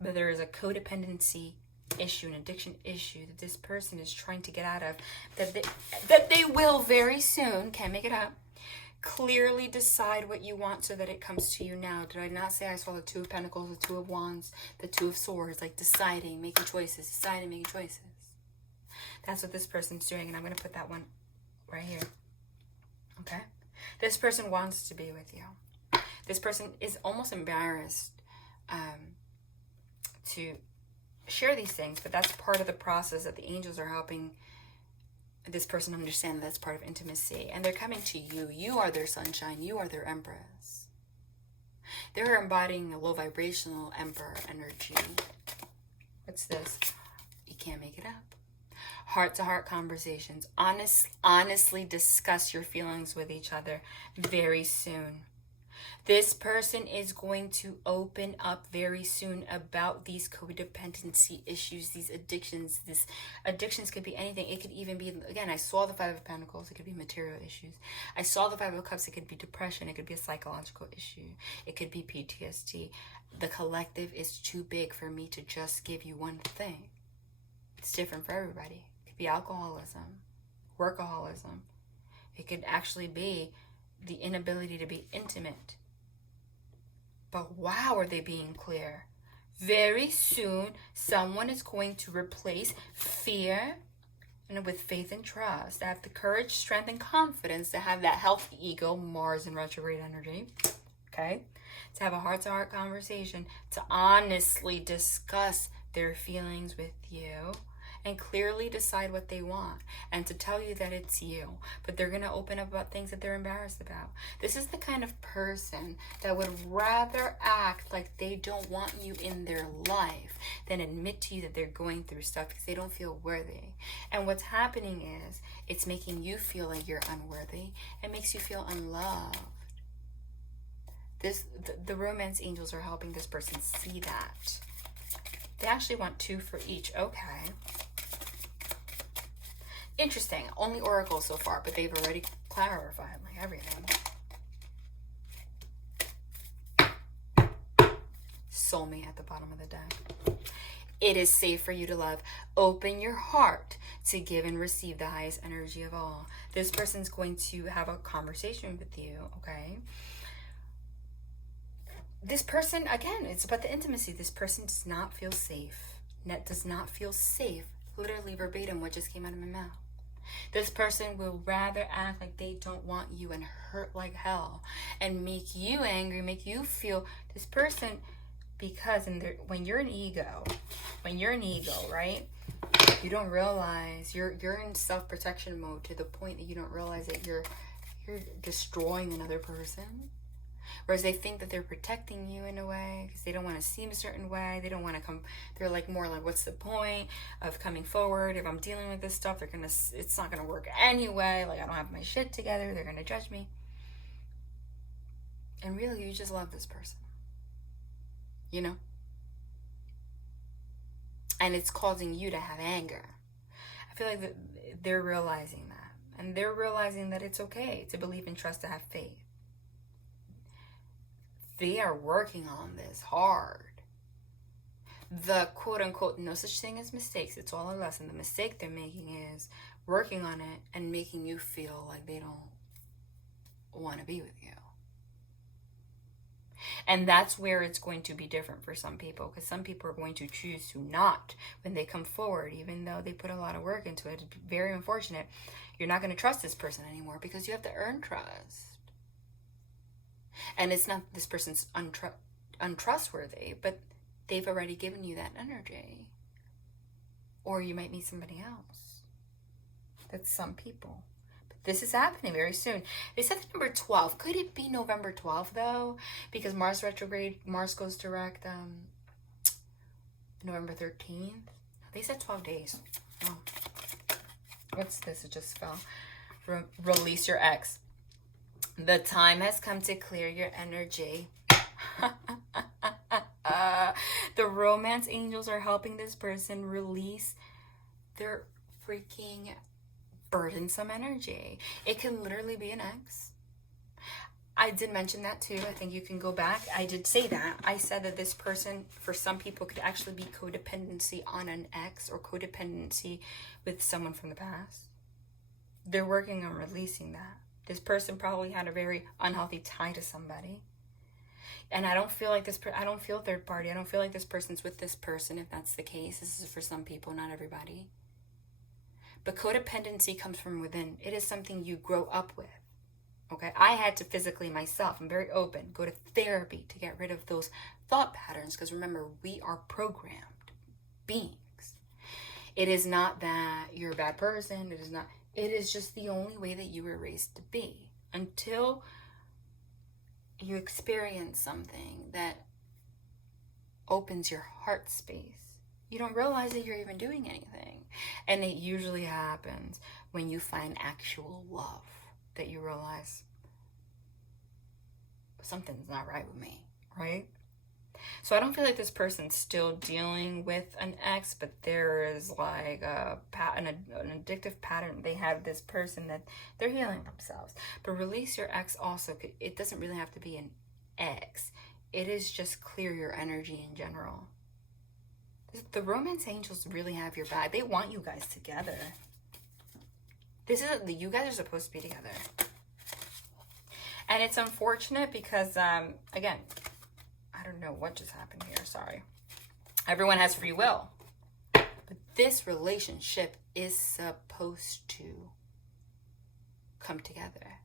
but there is a codependency issue, an addiction issue that this person is trying to get out of, that they will very soon, can't make it up. Clearly decide what you want so that it comes to you now. Did I not say I saw the Two of Pentacles, the Two of Wands, the Two of Swords, like deciding, making choices, deciding, making choices. That's what this person's doing, and I'm going to put that one right here. Okay? This person wants to be with you. This person is almost embarrassed to share these things, but that's part of the process that the angels are helping this person understand. That's part of intimacy, and they're coming to you. You are their sunshine. You are their empress. They're embodying a low vibrational emperor energy. What's this? You can't make it up. Heart-to-heart conversations. Honestly discuss your feelings with each other very soon. This person is going to open up very soon about these codependency issues, these addictions. These addictions could be anything. It could even be, again, I saw the Five of Pentacles. It could be material issues. I saw the Five of Cups. It could be depression. It could be a psychological issue. It could be PTSD. The collective is too big for me to just give you one thing. It's different for everybody. It could be alcoholism, workaholism. It could actually be the inability to be intimate. But wow, are they being clear? Very soon, someone is going to replace fear and with faith and trust. To have the courage, strength, and confidence to have that healthy ego, Mars in retrograde energy. Okay? To have a heart-to-heart conversation, to honestly discuss their feelings with you and clearly decide what they want, and to tell you that it's you. But they're going to open up about things that they're embarrassed about. This is the kind of person that would rather act like they don't want you in their life than admit to you that they're going through stuff because they don't feel worthy. And what's happening is it's making you feel like you're unworthy. It makes you feel unloved. The romance angels are helping this person see that. They actually want 2 for each. Okay. Interesting. Only oracles so far, but they've already clarified like everything. Soulmate at the bottom of the deck. It is safe for you to love. Open your heart to give and receive the highest energy of all. This person's going to have a conversation with you, okay? This person, again, it's about the intimacy. This person does not feel safe. Does not feel safe. Literally verbatim what just came out of my mouth. This person will rather act like they don't want you and hurt like hell and make you angry, make you feel this person, because when you're an ego, right? You don't realize you're in self-protection mode to the point that you don't realize that you're destroying another person. Whereas they think that they're protecting you in a way because they don't want to seem a certain way. They don't want to come. They're like more like, what's the point of coming forward? If I'm dealing with this stuff, it's not gonna work anyway. Like, I don't have my shit together. They're gonna judge me. And really, you just love this person. You know? And it's causing you to have anger. I feel like they're realizing that. And they're realizing that it's okay to believe and trust, to have faith. They are working on this hard. The quote-unquote no such thing as mistakes. It's all a lesson. The mistake they're making is working on it and making you feel like they don't want to be with you. And that's where it's going to be different for some people, because some people are going to choose to not when they come forward, even though they put a lot of work into it. It's very unfortunate. You're not going to trust this person anymore because you have to earn trust. And it's not this person's untrustworthy, but they've already given you that energy. Or you might meet somebody else. That's some people. But this is happening very soon. They said the number 12. Could it be November 12th, though? Because Mars retrograde, Mars goes direct November 13th. They said 12 days. Oh. What's this? It just fell. Release your ex. The time has come to clear your energy. The romance angels are helping this person release their freaking burdensome energy. It can literally be an ex. I did mention that too. I think you can go back. I did say that. I said that this person, for some people, could actually be codependency on an ex or codependency with someone from the past. They're working on releasing that. This person probably had a very unhealthy tie to somebody. And I don't feel like I don't feel third party. I don't feel like this person's with this person, if that's the case. This is for some people, not everybody. But codependency comes from within. It is something you grow up with. Okay? I had to physically myself, I'm very open, go to therapy to get rid of those thought patterns. Because remember, we are programmed beings. It is not that you're a bad person. It is not. It is just the only way that you were raised to be. Until you experience something that opens your heart space, you don't realize that you're even doing anything. And it usually happens when you find actual love, that you realize something's not right with me, right? So I don't feel like this person's still dealing with an ex, but there is like an addictive pattern. They have this person that they're healing themselves. But release your ex also, it doesn't really have to be an ex. It is just clear your energy in general. The romance angels really have your back. They want you guys together. You guys are supposed to be together. And it's unfortunate because, again, I don't know what just happened here. Sorry. Everyone has free will. But this relationship is supposed to come together.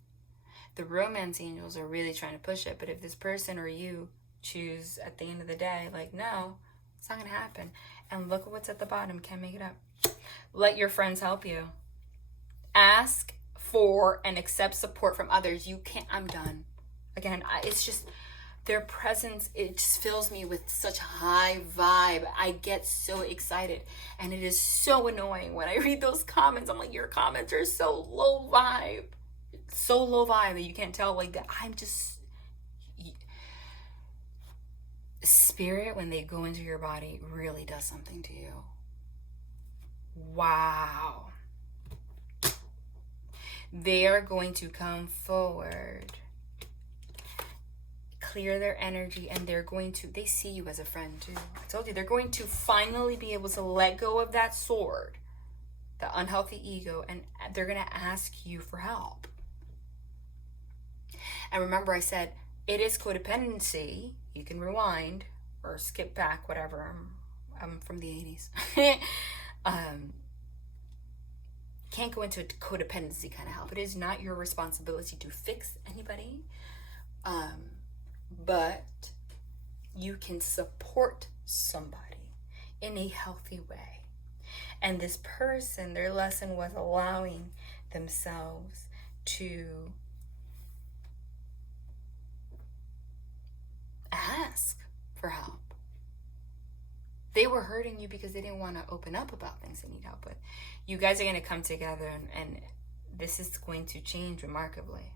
The romance angels are really trying to push it. But if this person or you choose at the end of the day, like, no, it's not going to happen. And look at what's at the bottom. Can't make it up. Let your friends help you. Ask for and accept support from others. You can't. I'm done. Again, it's just their presence. It just fills me with such high vibe. I get so excited. And it is so annoying when I read those comments. I'm like, your comments are so low vibe. So low vibe that you can't tell. Like, that I'm just... Spirit, when they go into your body, really does something to you. Wow. They are going to come forward, clear their energy, and they're going to, they see you as a friend too. I told you, they're going to finally be able to let go of that sword, the unhealthy ego, and they're going to ask you for help. And remember, I said, it is codependency. You can rewind or skip back, whatever. I'm from the 80s. Can't go into a codependency kind of help. It is not your responsibility to fix anybody. But you can support somebody in a healthy way. And this person, their lesson was allowing themselves to ask for help. They were hurting you because they didn't want to open up about things they need help with. You guys are going to come together, and this is going to change remarkably.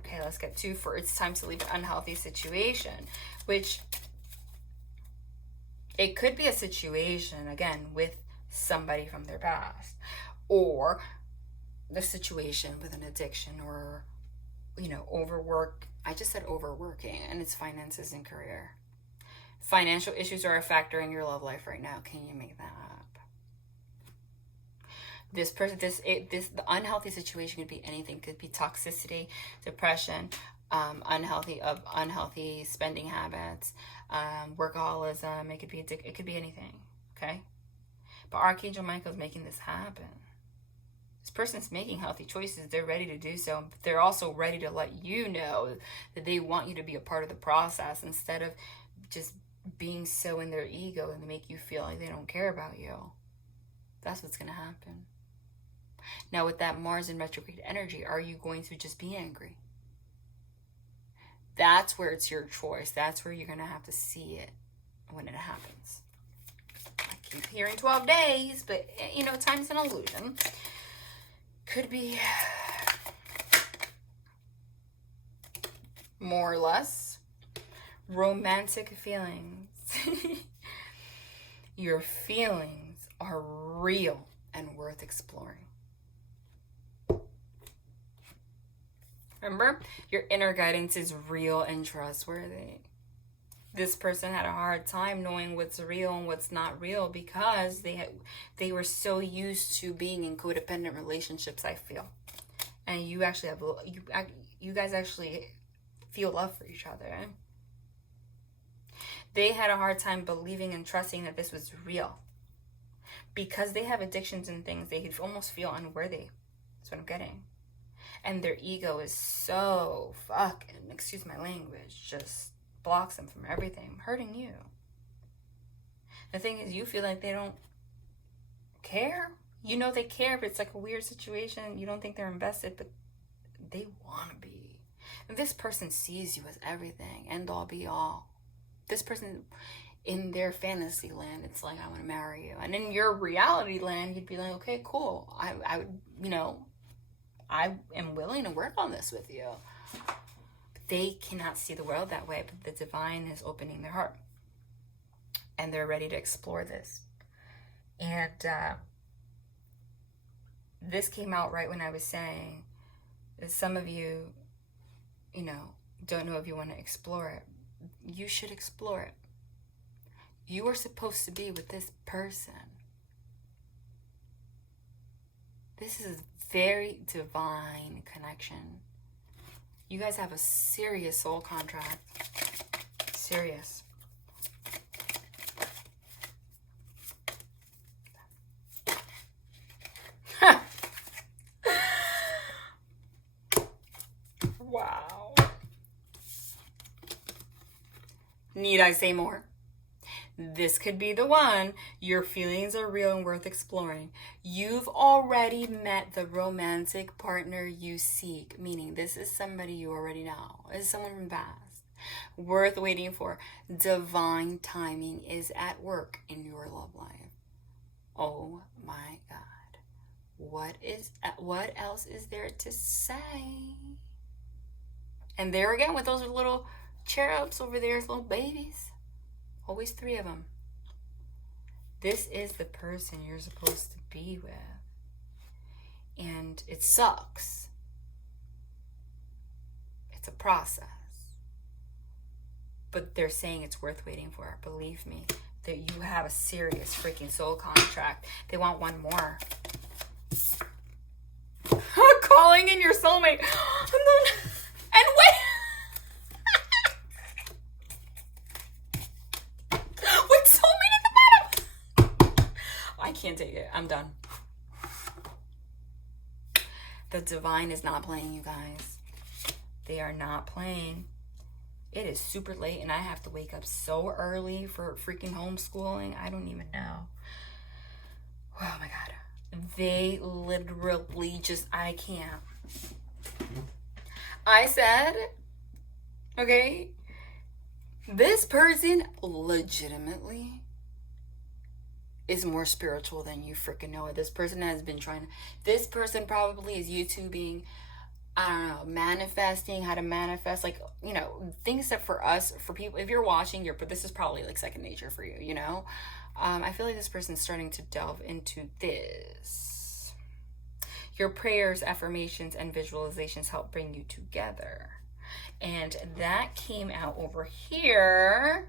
Okay, let's get to it's time to leave an unhealthy situation, which it could be a situation, again, with somebody from their past, or the situation with an addiction, or, overwork. I just said overworking, and it's finances and career. Financial issues are a factor in your love life right now. Can you make that up? This person, the unhealthy situation could be anything. Could be toxicity, depression, unhealthy spending habits, workaholism. It could be anything. Okay, but Archangel Michael is making this happen. This person's making healthy choices. They're ready to do so. But they're also ready to let you know that they want you to be a part of the process instead of just being so in their ego and make you feel like they don't care about you. That's what's going to happen. Now, with that Mars in retrograde energy, are you going to just be angry? That's where it's your choice. That's where you're going to have to see it when it happens. I keep hearing 12 days, but, time's an illusion. Could be more or less romantic feelings. Your feelings are real and worth exploring. Remember, your inner guidance is real and trustworthy. This person had a hard time knowing what's real and what's not real because they were so used to being in codependent relationships, I feel. And you actually have, you guys actually feel love for each other. They had a hard time believing and trusting that this was real. Because they have addictions and things, they could almost feel unworthy. That's what I'm getting. And their ego is so fucking, excuse my language, just blocks them from everything, hurting you. The thing is, you feel like they don't care. They care, but it's like a weird situation. You don't think they're invested, but they want to be. And this person sees you as everything, end all be all. This person, in their fantasy land, it's like, I want to marry you. And in your reality land, you'd be like, okay, cool. I would, I am willing to work on this with you. They cannot see the world that way, but the divine is opening their heart. And they're ready to explore this. And this came out right when I was saying that some of you, don't know if you want to explore it. You should explore it. You are supposed to be with this person. This is a very divine connection. You guys have a serious soul contract. Serious. Need I say more? This could be the one. Your feelings are real and worth exploring. You've already met the romantic partner you seek, meaning this is somebody you already know. This is someone from the past. Worth waiting for. Divine timing is at work in your love life. Oh my God. What else is there to say? And there again with those little cherubs over there, little babies. Always 3 of them. This is the person you're supposed to be with. And it sucks. It's a process. But they're saying it's worth waiting for. Believe me, that you have a serious freaking soul contract. They want one more. Calling in your soulmate. And wait. With soulmate at the bottom. I can't take it. I'm done. The divine is not playing, you guys. They are not playing. It is super late and I have to wake up so early for freaking homeschooling. I don't even know. Oh my God. They literally just, I can't. I said, okay, this person legitimately is more spiritual than you freaking know it. This person has been trying, this person probably is YouTubing, I don't know, manifesting, how to manifest, like, you know, things that for us, for people, if you're watching, but this is probably like second nature for you, you know? I feel like this person's starting to delve into this. Your prayers, affirmations, and visualizations help bring you together. And that came out over here.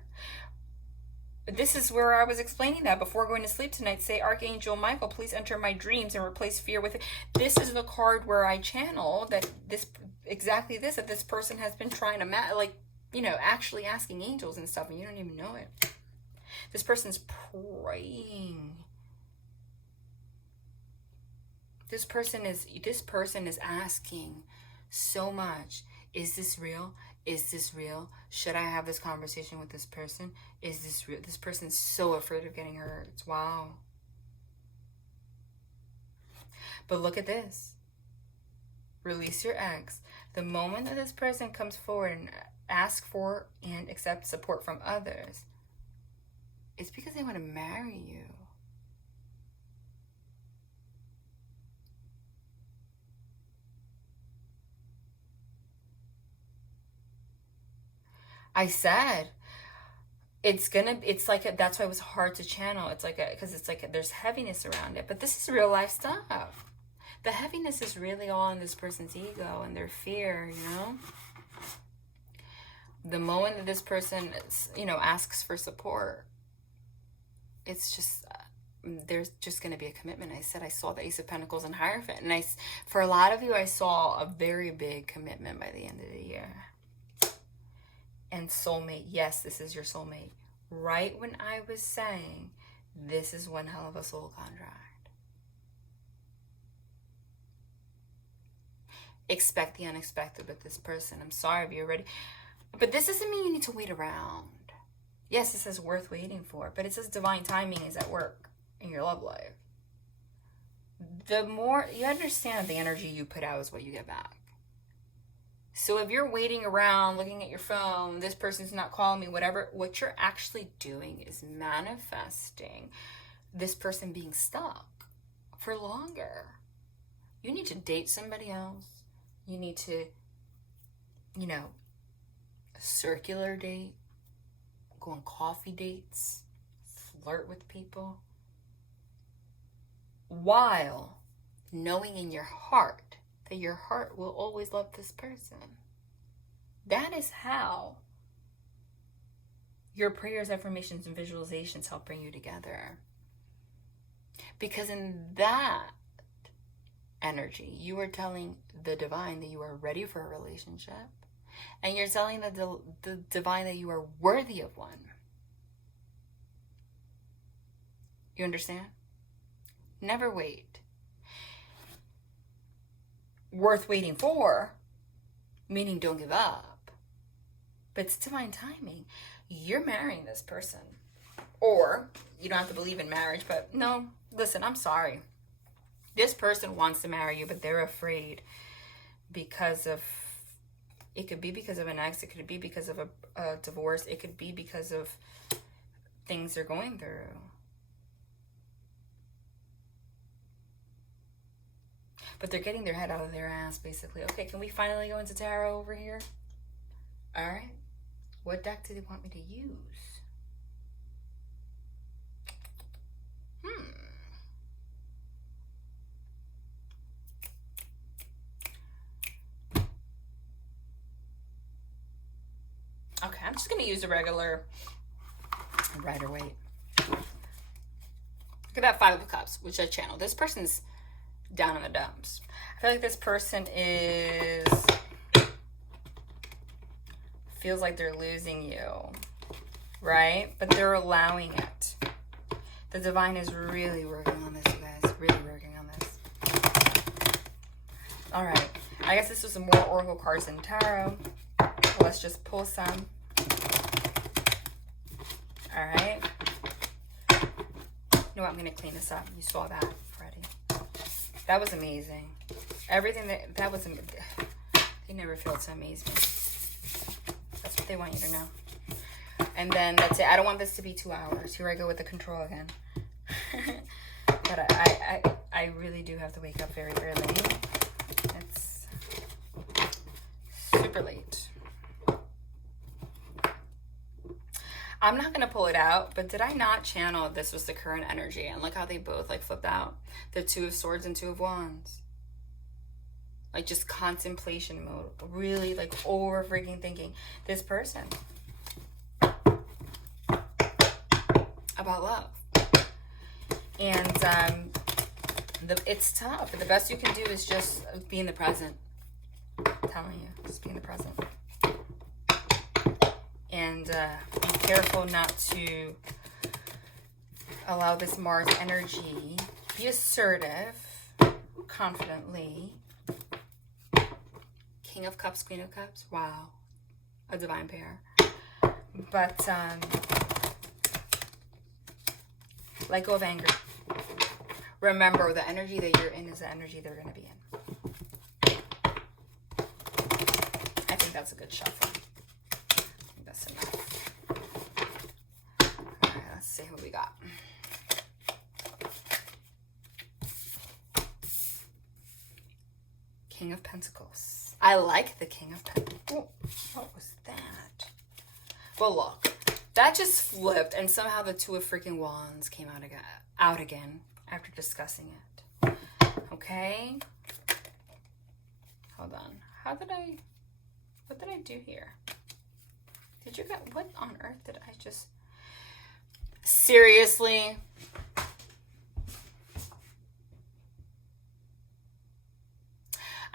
This is where I was explaining that before going to sleep tonight. Say, Archangel Michael, please enter my dreams and replace fear with it. This is the card where I channel that this, exactly this, that this person has been trying to, like, you know, actually asking angels and stuff, and you don't even know it. This person's praying. This person is asking so much. Is this real? Is this real? Should I have this conversation with this person? Is this real? This person's so afraid of getting hurt. Wow. But look at this. Release your ex. The moment that this person comes forward and asks for and accepts support from others, it's because they want to marry you. I said, it's like, that's why it was hard to channel. It's like, because it's like, there's heaviness around it. But this is real life stuff. The heaviness is really all in this person's ego and their fear, you know? The moment that this person, you know, asks for support, it's just, there's just going to be a commitment. I said I saw the Ace of Pentacles and Hierophant. And for a lot of you, I saw a very big commitment by the end of the year. And soulmate, yes, this is your soulmate. Right when I was saying, this is one hell of a soul contract. Expect the unexpected with this person. I'm sorry if you're ready. But this doesn't mean you need to wait around. Yes, it says worth waiting for, but it says divine timing is at work in your love life. The more you understand, the energy you put out is what you get back. So if you're waiting around, looking at your phone, this person's not calling me, whatever, what you're actually doing is manifesting this person being stuck for longer. You need to date somebody else. You need to, you know, circular date, go on coffee dates, flirt with people, while knowing in your heart that your heart will always love this person. That is how your prayers, affirmations, and visualizations help bring you together. Because in that energy, you are telling the divine that you are ready for a relationship. And you're telling the divine that you are worthy of one. You understand? Never wait. Worth waiting for, meaning don't give up. but it's divine timing. You're marrying this person. Or you don't have to believe in marriage, but no, listen, I'm sorry. This person wants to marry you, but they're afraid because of, it could be because of an ex, it could be because of a divorce, it could be because of things they're going through. But they're getting their head out of their ass, basically. Okay, can we finally go into tarot over here? All right. What deck do they want me to use? Okay, I'm just going to use a regular Rider-Waite. Look at that Five of Cups, which I channeled. This person's down in the dumps. I feel like this person feels like they're losing you, right? But they're allowing it. The divine is really working on this, you guys. Really working on this. All right. I guess this was some more oracle cards than tarot. Let's just pull some. All right. You know what? I'm going to clean this up. You saw that already. That was amazing. Everything that was amazing. They never failed to amaze me. That's what they want you to know. And then that's it. I don't want this to be 2 hours. Here I go with the control again. But I really do have to wake up very early. It's super late. I'm not going to pull it out, but did I not channel this was the current energy? And look how they both like flipped out. The Two of Swords and Two of Wands. Like just contemplation mode. Really like over freaking thinking. This person. About love. And it's tough. But the best you can do is just be in the present. I'm telling you. Just be in the present. And be careful not to allow this Mars energy. Be assertive, confidently. King of Cups, Queen of Cups. Wow. A divine pair. But let go of anger. Remember, the energy that you're in is the energy they're going to be in. I think that's a good shuffle. That's enough. All right, let's see what we got. King of Pentacles. I like the King of Pentacles. Oh, what was that? Well, look. That just flipped, and somehow the Two of freaking Wands came out again after discussing it. Okay? Hold on. What did I do here? Did you get, what on earth did I just, seriously?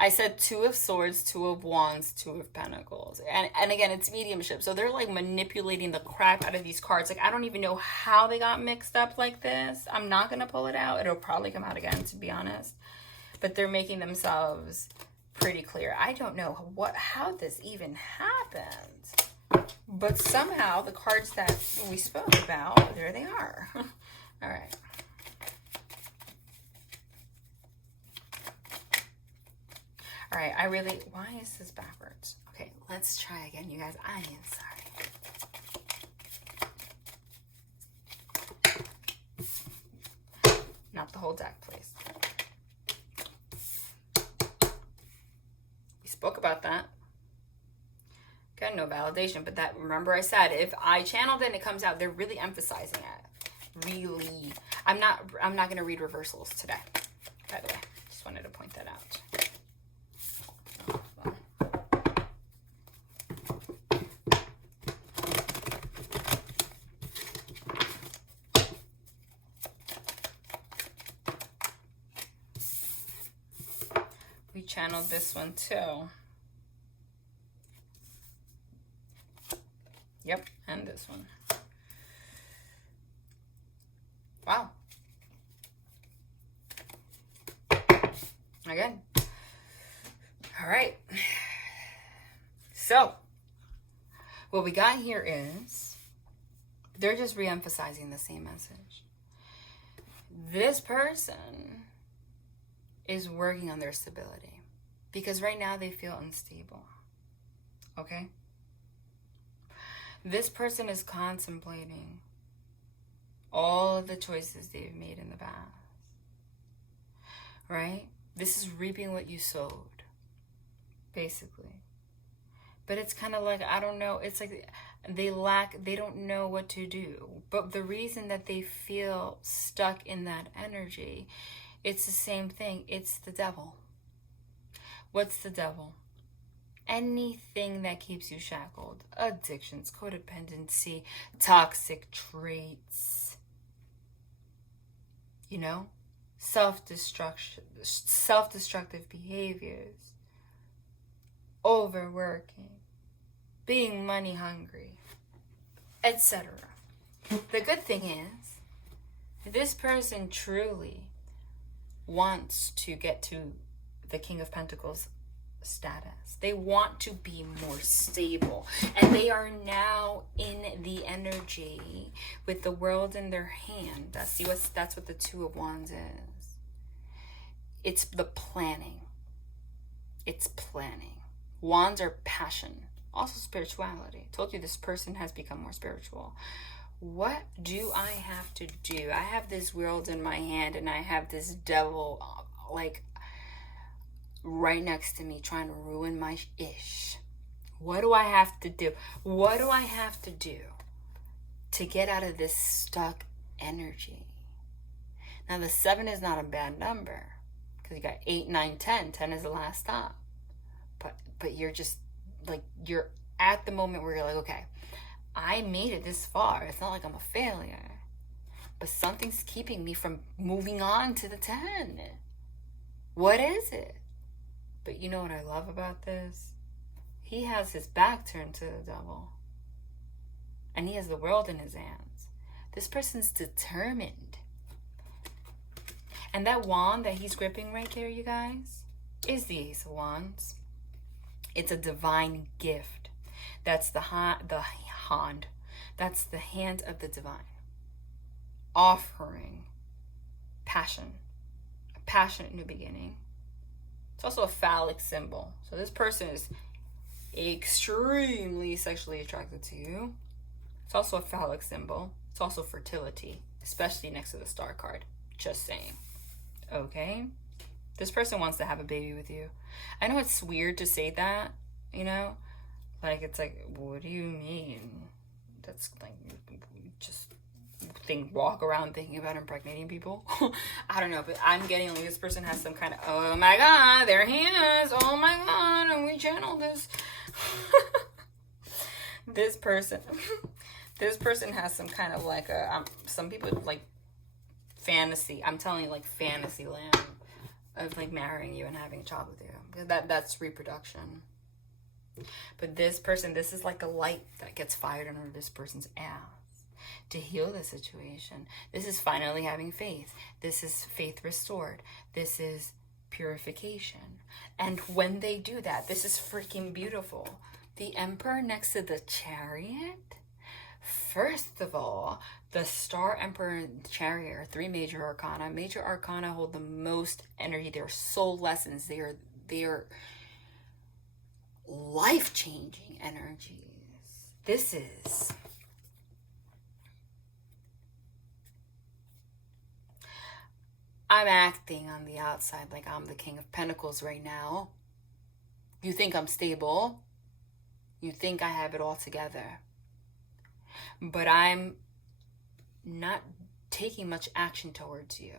I said Two of Swords, Two of Wands, Two of Pentacles. And again, it's mediumship. So they're like manipulating the crap out of these cards. Like, I don't even know how they got mixed up like this. I'm not going to pull it out. It'll probably come out again, to be honest. But they're making themselves pretty clear. I don't know how this even happened. But somehow the cards that we spoke about, there they are. All right. All right, why is this backwards? Okay, let's try again, you guys. I am sorry. Not the whole deck, please. We spoke about that. Got no validation, but that, remember I said, if I channeled it and it comes out, they're really emphasizing it. Really. I'm not going to read reversals today, by the way. Just wanted to point that out. We channeled this one too. Yep, and this one. Wow. Again. All right. So, What we got here is, they're just re-emphasizing the same message. This person is working on their stability because right now they feel unstable. Okay? This person is contemplating all of the choices they've made in the past. Right? This is reaping what you sowed, basically. But it's kind of like, I don't know, it's like they don't know what to do. But the reason that they feel stuck in that energy, it's the same thing. It's the devil. What's the devil? Anything that keeps you shackled. Addictions, codependency, toxic traits. You know? Self-destructive behaviors. Overworking. Being money hungry. Etc. The good thing is, this person truly wants to get to the King of Pentacles status. They want to be more stable, and they are now in the energy with the world in their hand. That's what the Two of Wands is. It's the planning. It's planning. Wands are passion, also spirituality. I told you this person has become more spiritual. What do I have to do? I have this world in my hand, and I have this devil like right next to me trying to ruin my ish. What do I have to do? What do I have to do to get out of this stuck energy? Now the 7 is not a bad number because you got 8, 9, 10. 10 is the last stop. But you're just like, you're at the moment where you're like, okay, I made it this far. It's not like I'm a failure, but something's keeping me from moving on to the 10. What is it? But you know what I love about this? He has his back turned to the devil, and he has the world in his hands. This person's determined. And that wand that he's gripping right there, you guys, is the Ace of Wands. It's a divine gift. That's the hand. That's the hand of the divine. Offering passion. A passionate new beginning. It's also a phallic symbol. So this person is extremely sexually attracted to you. It's also a phallic symbol. It's also fertility, especially next to the star card. Just saying. Okay? This person wants to have a baby with you. I know it's weird to say that, you know? Like, it's like, what do you mean? That's like, just walk around thinking about impregnating people. I don't know, but I'm getting like this person has some kind of, oh my god, their hands, oh my god, and we channel this. This person has some kind of like a, some people like fantasy. I'm telling you, like fantasy land of like marrying you and having a child with you. That's reproduction. But this person, this is like a light that gets fired under this person's ass to heal the situation. This is finally having faith. This is faith restored. This is purification. And when they do that, this is freaking beautiful. The Emperor next to the Chariot. First of all, the Star, Emperor, and Chariot are 3 major arcana. Major arcana hold the most energy. They're soul lessons. They are life-changing energies. This is I'm acting on the outside like I'm the King of Pentacles right now. You think I'm stable. You think I have it all together. But I'm not taking much action towards you.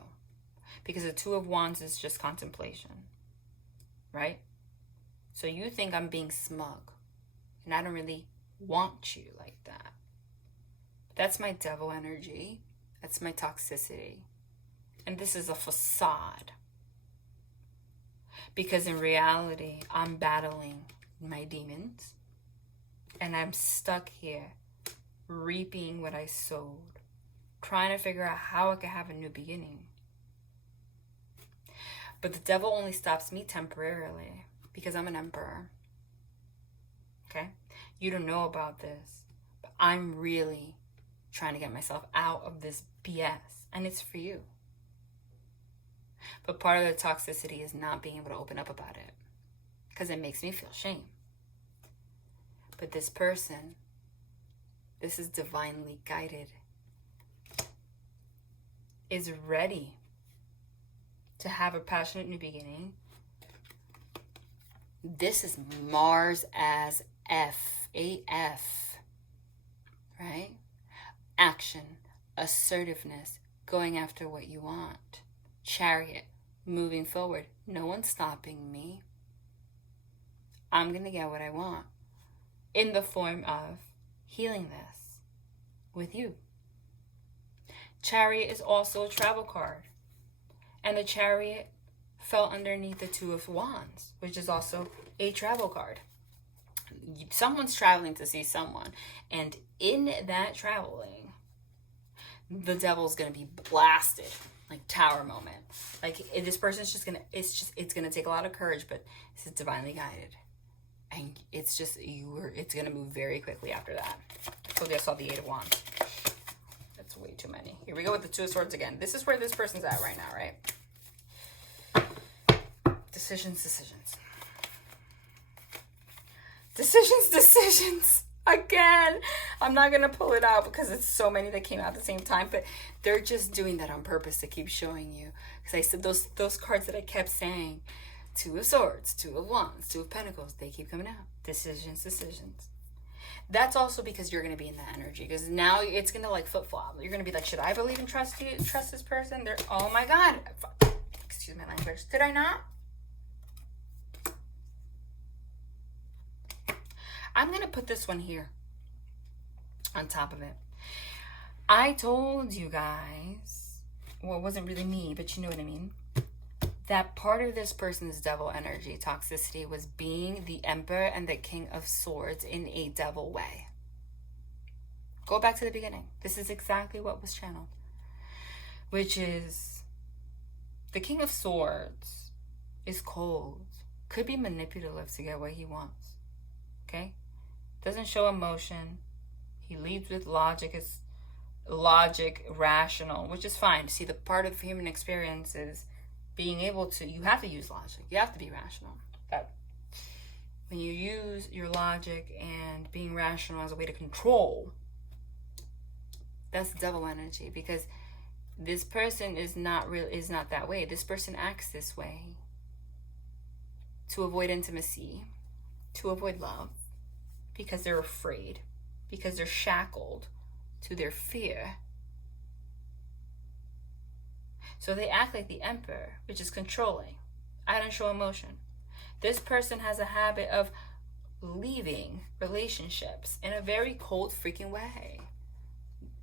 Because the Two of Wands is just contemplation. Right? So you think I'm being smug. And I don't really want you like that. That's my devil energy. That's my toxicity. And this is a facade. Because in reality, I'm battling my demons. And I'm stuck here, reaping what I sowed. Trying to figure out how I can have a new beginning. But the devil only stops me temporarily. Because I'm an emperor. Okay? You don't know about this, but I'm really trying to get myself out of this BS, and it's for you. But part of the toxicity is not being able to open up about it, because it makes me feel shame. But this person, this is divinely guided, is ready to have a passionate new beginning. This is Mars as F, AF, right? Action, assertiveness, going after what you want. Chariot, moving forward. No one's stopping me. I'm going to get what I want in the form of healing this with you. Chariot is also a travel card. And the Chariot fell underneath the Two of Wands, which is also a travel card. Someone's traveling to see someone. And in that traveling, the devil's going to be blasted. Like tower moment. Like this person's just going to, it's going to take a lot of courage, but this is divinely guided. And it's just, it's going to move very quickly after that. So I saw the Eight of Wands. That's way too many. Here we go with the Two of Swords again. This is where this person's at right now, right? Decisions. Again. I'm not going to pull it out because it's so many that came out at the same time, but they're just doing that on purpose to keep showing you. Because I said those cards that I kept saying, Two of Swords, Two of Wands, Two of Pentacles, they keep coming out. Decisions. That's also because you're going to be in that energy. Because now it's going to like flip-flop. You're going to be like, should I believe and trust this person? They're, oh my God. Excuse my language. Did I not? I'm going to put this one here on top of it. I told you guys, well, it wasn't really me, but you know what I mean, that part of this person's devil energy toxicity was being the Emperor and the King of Swords in a devil way. Go back to the beginning. This is exactly what was channeled, which is the King of Swords is cold, could be manipulative to get what he wants. Okay? Doesn't show emotion. He leads with logic, is logic, rational, which is fine. See, the part of human experience is being able to, you have to use logic. You have to be rational. That when you use your logic and being rational as a way to control, that's devil energy, because this person is not that way. This person acts this way to avoid intimacy, to avoid love, because they're afraid, because they're shackled to their fear. So they act like the Emperor, which is controlling. I don't show emotion. This person has a habit of leaving relationships in a very cold freaking way.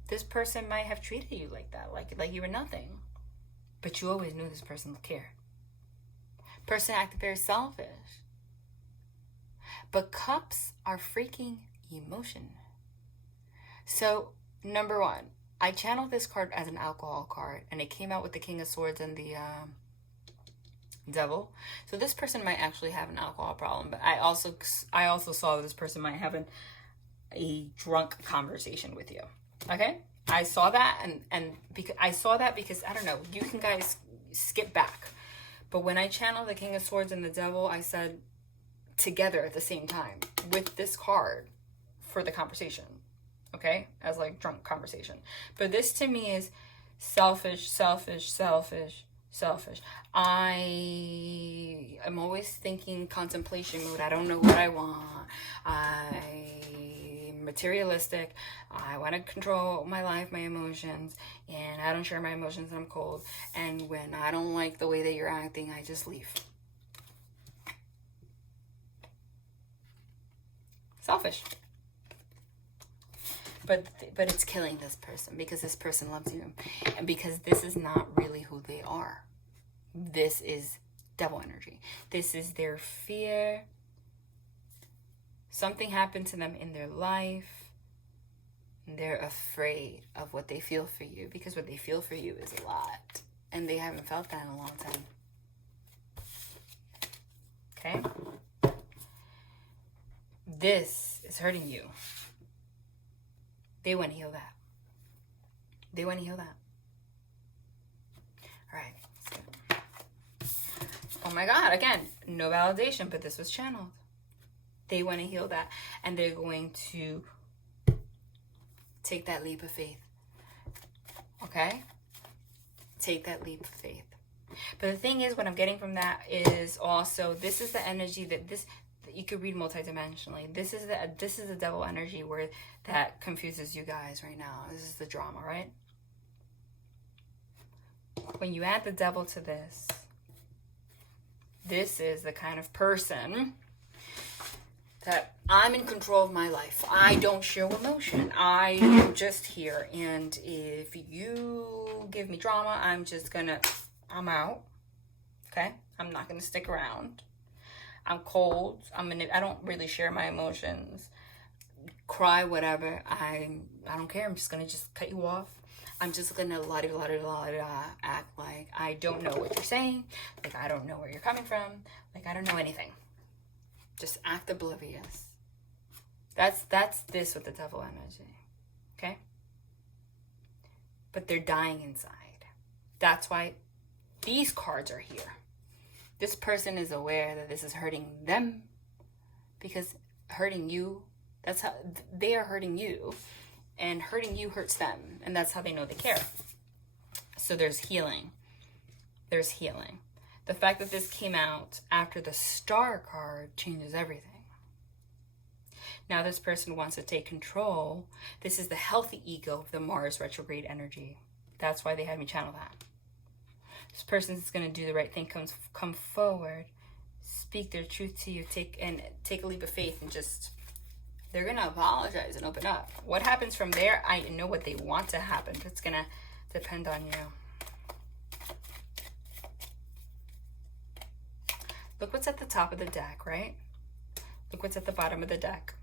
This person might have treated you like that, like you were nothing. But you always knew this person cared. Person acted very selfish. But cups are freaking emotion. So, number one, I channeled this card as an alcohol card, and it came out with the King of Swords and the Devil. So this person might actually have an alcohol problem, but I also saw that this person might have a drunk conversation with you. Okay, I saw that, and because I saw that because I don't know, you can guys skip back, but when I channeled the King of Swords and the Devil, I said together at the same time with this card for the conversation. Okay, as like drunk conversation. But this to me is selfish. I am always thinking contemplation mode. I don't know what I want. I'm materialistic. I want to control my life, my emotions, and I don't share my emotions and I'm cold. And when I don't like the way that you're acting, I just leave. Selfish. But it's killing this person because this person loves you. And because this is not really who they are. This is devil energy. This is their fear. Something happened to them in their life. They're afraid of what they feel for you. Because what they feel for you is a lot. And they haven't felt that in a long time. Okay? this is hurting you. They want to heal that. They want to heal that. All right. Oh my God, again, no validation, but this was channeled. They want to heal that, and they're going to take that leap of faith. Okay? Take that leap of faith. But the thing is, what I'm getting from that is also, this is the energy that you could read multidimensionally. This is the devil energy where that confuses you guys right now. This is the drama, right? When you add the devil to this is the kind of person that I'm in control of my life. I don't show emotion. I am just here. And if you give me drama, I'm out. Okay? I'm not going to stick around. I'm cold. I don't really share my emotions. Cry, whatever. I don't care. I'm just going to cut you off. I'm just going to act like I don't know what you're saying. Like I don't know where you're coming from. Like I don't know anything. Just act oblivious. That's this with the devil energy. Okay? But they're dying inside. That's why these cards are here. This person is aware that this is hurting them, because hurting you, that's how they are hurting you, and hurting you hurts them, and that's how they know they care. So there's healing. There's healing. The fact that this came out after the Star card changes everything. Now this person wants to take control. This is the healthy ego of the Mars retrograde energy. That's why they had me channel that. This person is going to do the right thing, come forward, speak their truth to you, take a leap of faith, and they're going to apologize and open up. What happens from there, I know what they want to happen, but it's going to depend on you. Look what's at the top of the deck, right? Look what's at the bottom of the deck.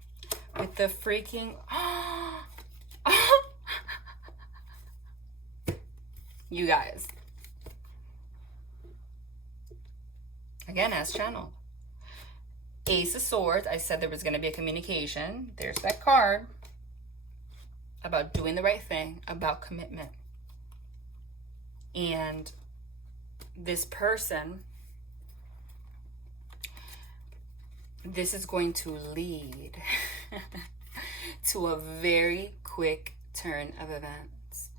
With the freaking... You guys. Again, as channeled. Ace of Swords. I said there was going to be a communication. There's that card. About doing the right thing. About commitment. And this person, this is going to lead to a very quick turn of events.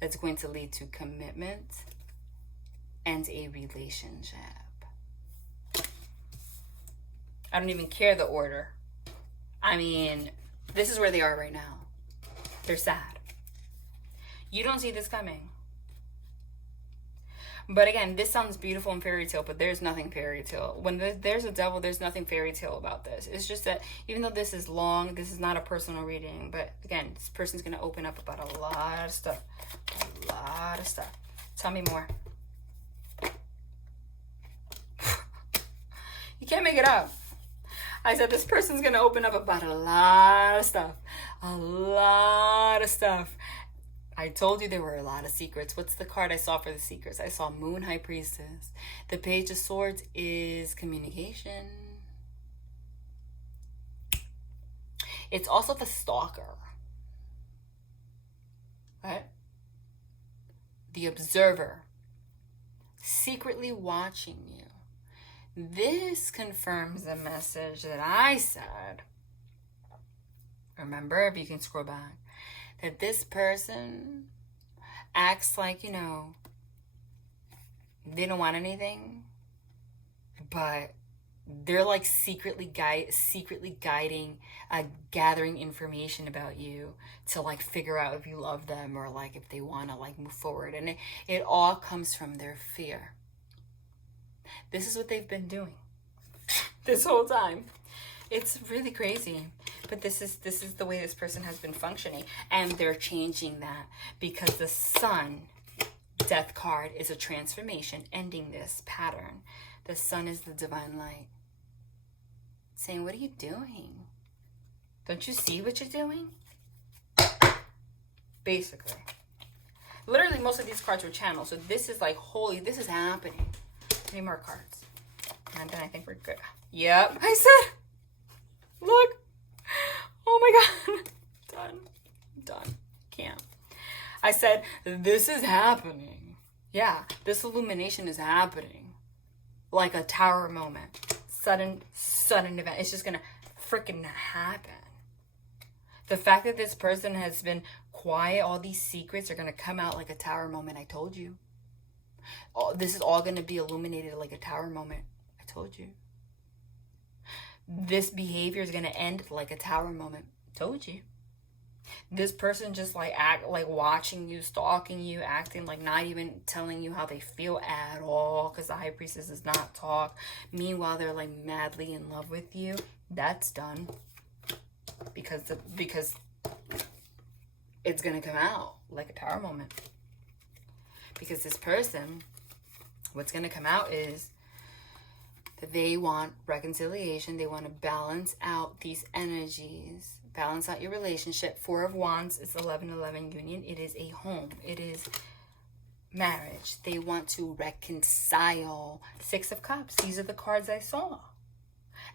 That's going to lead to commitment and a relationship. I don't even care the order. I mean, this is where they are right now. They're sad. You don't see this coming. But again, this sounds beautiful and fairy tale, but there's nothing fairy tale. When there's a devil, there's nothing fairy tale about this. It's just that even though this is long, this is not a personal reading. But again, this person's going to open up about a lot of stuff. A lot of stuff. Tell me more. You can't make it up. I said this person's going to open up about a lot of stuff. A lot of stuff. I told you there were a lot of secrets. What's the card I saw for the secrets? I saw Moon High Priestess. The Page of Swords is communication. It's also the Stalker. Right? The Observer. Secretly watching you. This confirms the message that I said. Remember, if you can scroll back, that this person acts like, you know, they don't want anything, but they're like secretly guiding, gathering information about you to like figure out if you love them or like if they want to like move forward. And it all comes from their fear. This is what they've been doing this whole time. It's really crazy, but this is the way this person has been functioning, and they're changing that because the Sun Death card is a transformation, ending this pattern. The Sun is the divine light, saying, "What are you doing? Don't you see what you're doing?" Basically, literally, most of these cards were channeled, so this is like holy. This is happening. 3 more cards, and then I think we're good. Yep, I said. Look, my God. Done. Can't. I said, this is happening. Yeah, this illumination is happening. Like a tower moment. Sudden event. It's just gonna freaking happen. The fact that this person has been quiet, all these secrets are gonna come out like a tower moment. I told you. This is all gonna be illuminated like a tower moment. I told you. This behavior is gonna end like a tower moment. Told you. This person just like watching you, stalking you, acting like not even telling you how they feel at all, because the high priestess does not talk. Meanwhile, they're like madly in love with you. That's done because it's gonna come out like a tower moment. Because this person, what's gonna come out is that they want reconciliation. They want to balance out these energies. Balance out your relationship. 4 of Wands is 11-11 union. It is a home. It is marriage. They want to reconcile. 6 of Cups. These are the cards I saw.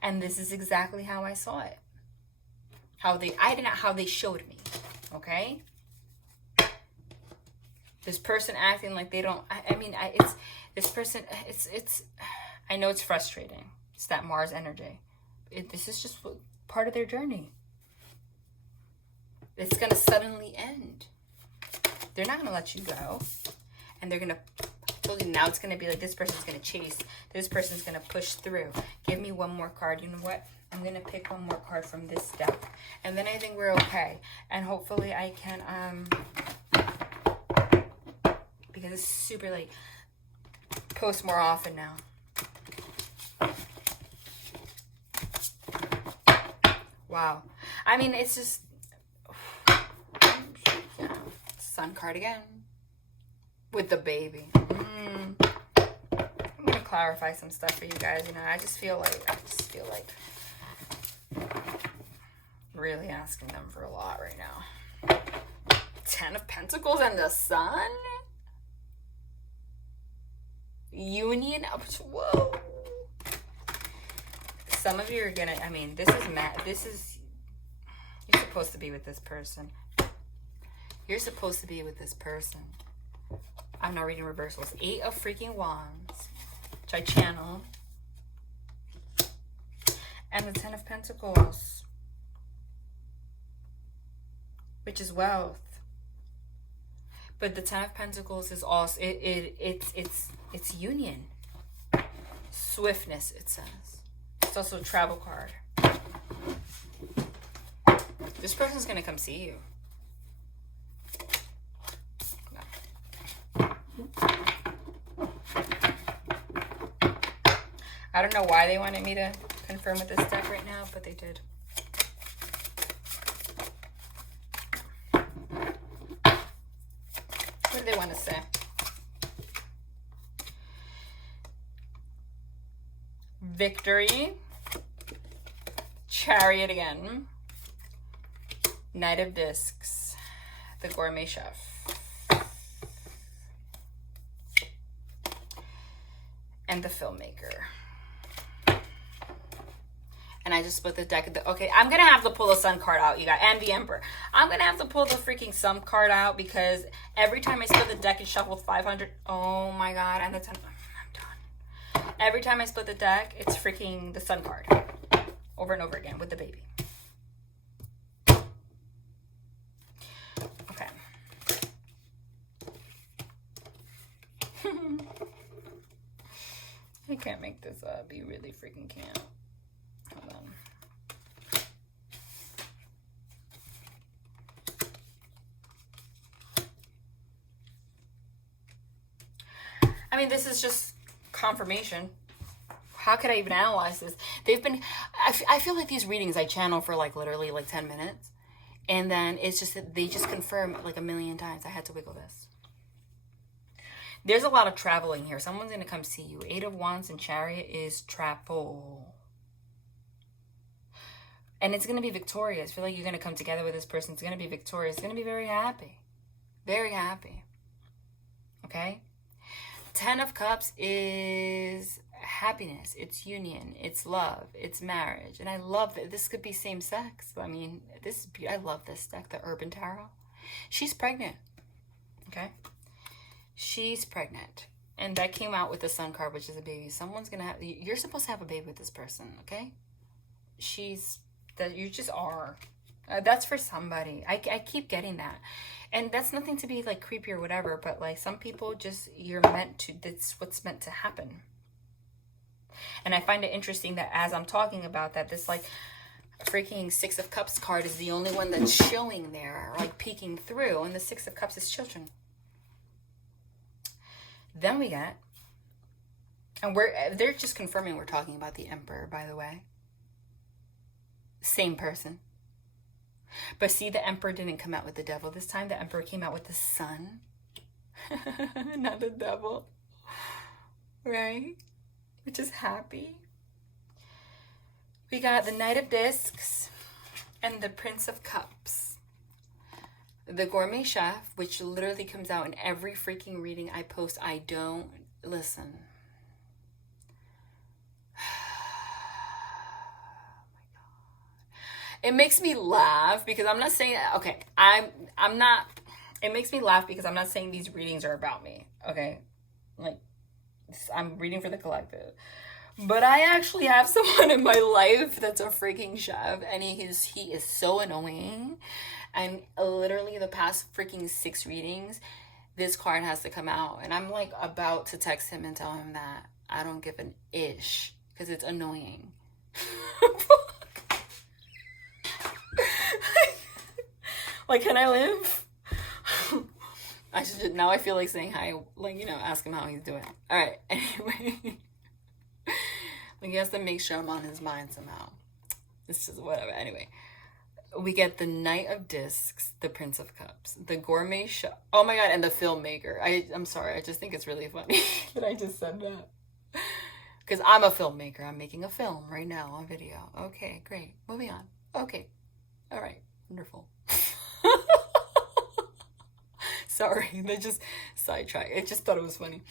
And this is exactly how I saw it. How they showed me. Okay? This person acting like they don't, this person, I know it's frustrating. It's that Mars energy. This is just part of their journey. It's going to suddenly end. They're not going to let you go. And they're going to, I told you, now it's going to be like this person's going to chase. This person's going to push through. Give me one more card. You know what? I'm going to pick one more card from this deck. And then I think we're okay. And hopefully I can, because it's super late, post more often now. Wow. I mean, it's just, Sun card again with the baby. I'm gonna clarify some stuff for you guys. You know, I just feel like really asking them for a lot right now. 10 of Pentacles and the Sun. Union up to, whoa. Some of you are gonna, I mean, this is mad. This is, you're supposed to be with this person. You're supposed to be with this person. I'm not reading reversals. 8 of freaking Wands, which I channel. And the 10 of Pentacles, which is wealth. But the 10 of Pentacles is also, it's union. Swiftness, it says. It's also a travel card. This person's going to come see you. I don't know why they wanted me to confirm with this deck right now, but they did. What do they want to say? Victory. Chariot again. Knight of Discs. The Gourmet Chef. And the Filmmaker. And I just split the deck. Okay, I'm going to have to pull the Sun card out, you guys. And the Emperor. I'm going to have to pull the freaking Sun card out because every time I split the deck, it shuffled 500. Oh my God. And the 10. I'm done. Every time I split the deck, it's freaking the Sun card. Over and over again with the baby. Okay. I can't make this up. You really freaking can't. Hold on. I mean, this is just confirmation. How could I even analyze this? They've been, I feel like these readings I channel for like literally like 10 minutes. And then it's just that they just confirm like a million times. I had to wiggle this. There's a lot of traveling here. Someone's going to come see you. 8 of Wands and Chariot is travel. And it's going to be victorious. I feel like you're going to come together with this person. It's going to be victorious. It's going to be very happy. Very happy. Okay? 10 of Cups is happiness, it's union, it's love, it's marriage. And I love that this could be same sex. I mean, I love this deck, the Urban Tarot. She's pregnant. Okay? She's pregnant. And that came out with the Sun card, which is a baby. Someone's going to have, you're supposed to have a baby with this person, okay? You just are. That's for somebody. I keep getting that. And that's nothing to be like creepy or whatever, but like some people just, that's what's meant to happen. And I find it interesting that as I'm talking about that, this like freaking Six of Cups card is the only one that's showing there, like peeking through. And the Six of Cups is children. Then we get, and they're just confirming we're talking about the Emperor, by the way. Same person. But see, the Emperor didn't come out with the Devil this time. The Emperor came out with the Sun. Not the Devil. Right? Which is happy. We got the Knight of Discs and the Prince of Cups. The Gourmet Chef, which literally comes out in every freaking reading I post. I don't listen. It makes me laugh because I'm not saying, okay, I'm not, it makes me laugh because I'm not saying these readings are about me, okay? Like, I'm reading for the collective. But I actually have someone in my life that's a freaking chef, and he is so annoying. And literally the past freaking 6 readings, this card has to come out. And I'm like about to text him and tell him that I don't give an ish because it's annoying. Like, can I live? I should, now I feel like saying hi, like, you know, ask him how he's doing. All right, anyway. Like, he has to make sure I'm on his mind somehow. It's just whatever. Anyway, we get the Knight of Discs, the Prince of Cups, the Gourmet Chef. Oh my God, and the Filmmaker. I'm sorry, I just think it's really funny that I just said that. Because I'm a filmmaker. I'm making a film right now on video. Okay, great. Moving on. Okay. All right. Wonderful. Sorry, they just sidetracked. I just thought it was funny.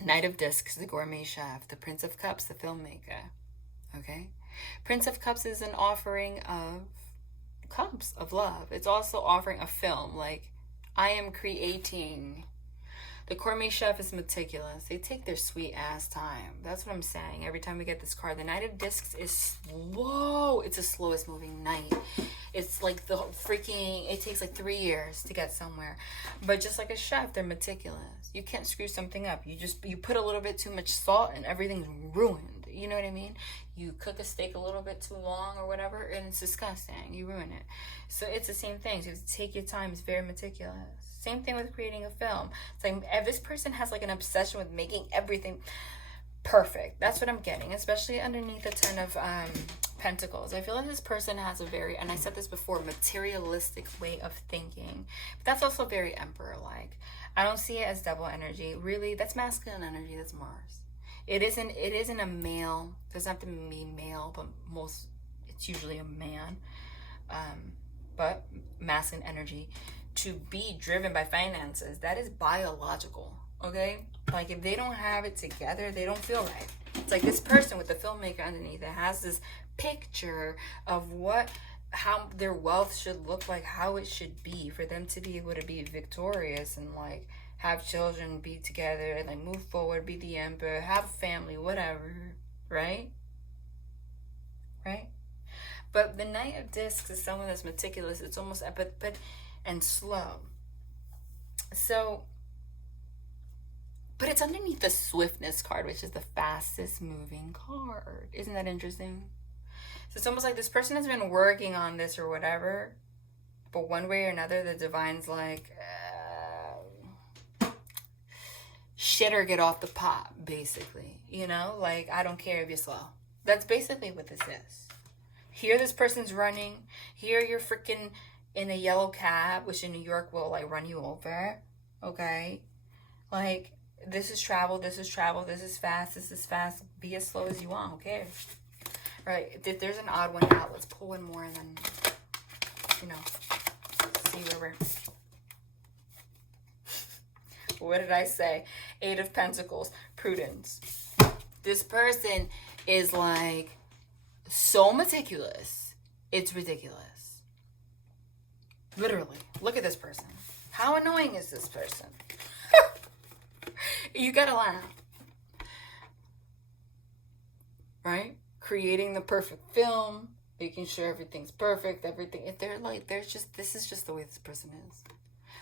Knight of Discs, the Gourmet Chef, the Prince of Cups, the Filmmaker. Okay? Prince of Cups is an offering of cups of love. It's also offering a film. Like, I am creating. The Gourmet Chef is meticulous. They take their sweet ass time. That's what I'm saying. Every time we get this card, the Knight of Discs is slow. It's the slowest moving knight. It's like the freaking, it takes like 3 years to get somewhere. But just like a chef, they're meticulous. You can't screw something up. You put a little bit too much salt and everything's ruined. You know what I mean? You cook a steak a little bit too long or whatever, and it's disgusting. You ruin it. So it's the same thing. So you have to take your time. It's very meticulous. Same thing with creating a film. It's like this person has like an obsession with making everything perfect. That's what I'm getting, especially underneath the Ten of Pentacles. I feel like this person has a very, and I said this before, materialistic way of thinking. But that's also very Emperor-like. I don't see it as double energy. Really, that's masculine energy. That's Mars. It isn't a male. It doesn't have to be male, but it's usually a man. But masculine energy. To be driven by finances, that is biological, okay? Like, if they don't have it together, they don't feel right. It's like this person with the Filmmaker underneath that has this picture of how their wealth should look like, how it should be for them to be able to be victorious and like have children, be together, and like move forward, be the emperor, have a family, whatever, right? Right? But the Knight of Discs is someone that's meticulous. It's almost but and slow. So, but it's underneath the Swiftness card, which is the fastest moving card. Isn't that interesting? So it's almost like this person has been working on this or whatever, but one way or another, the divine's like, shit or get off the pot, basically. You know, like, I don't care if you're slow. That's basically what this is. Here this person's running. Here you're freaking in a yellow cab, which in New York will like run you over. Okay? Like, this is travel, this is travel, this is fast, this is fast. Be as slow as you want, who cares? Right, if there's an odd one out, let's pull one more and then, you know, see where we're... What did I say? 8 of Pentacles, prudence. This person is like so meticulous. It's ridiculous. Literally. Look at this person. How annoying is this person? You gotta laugh. Right? Creating the perfect film, making sure everything's perfect, everything. If they're like, this is just the way this person is.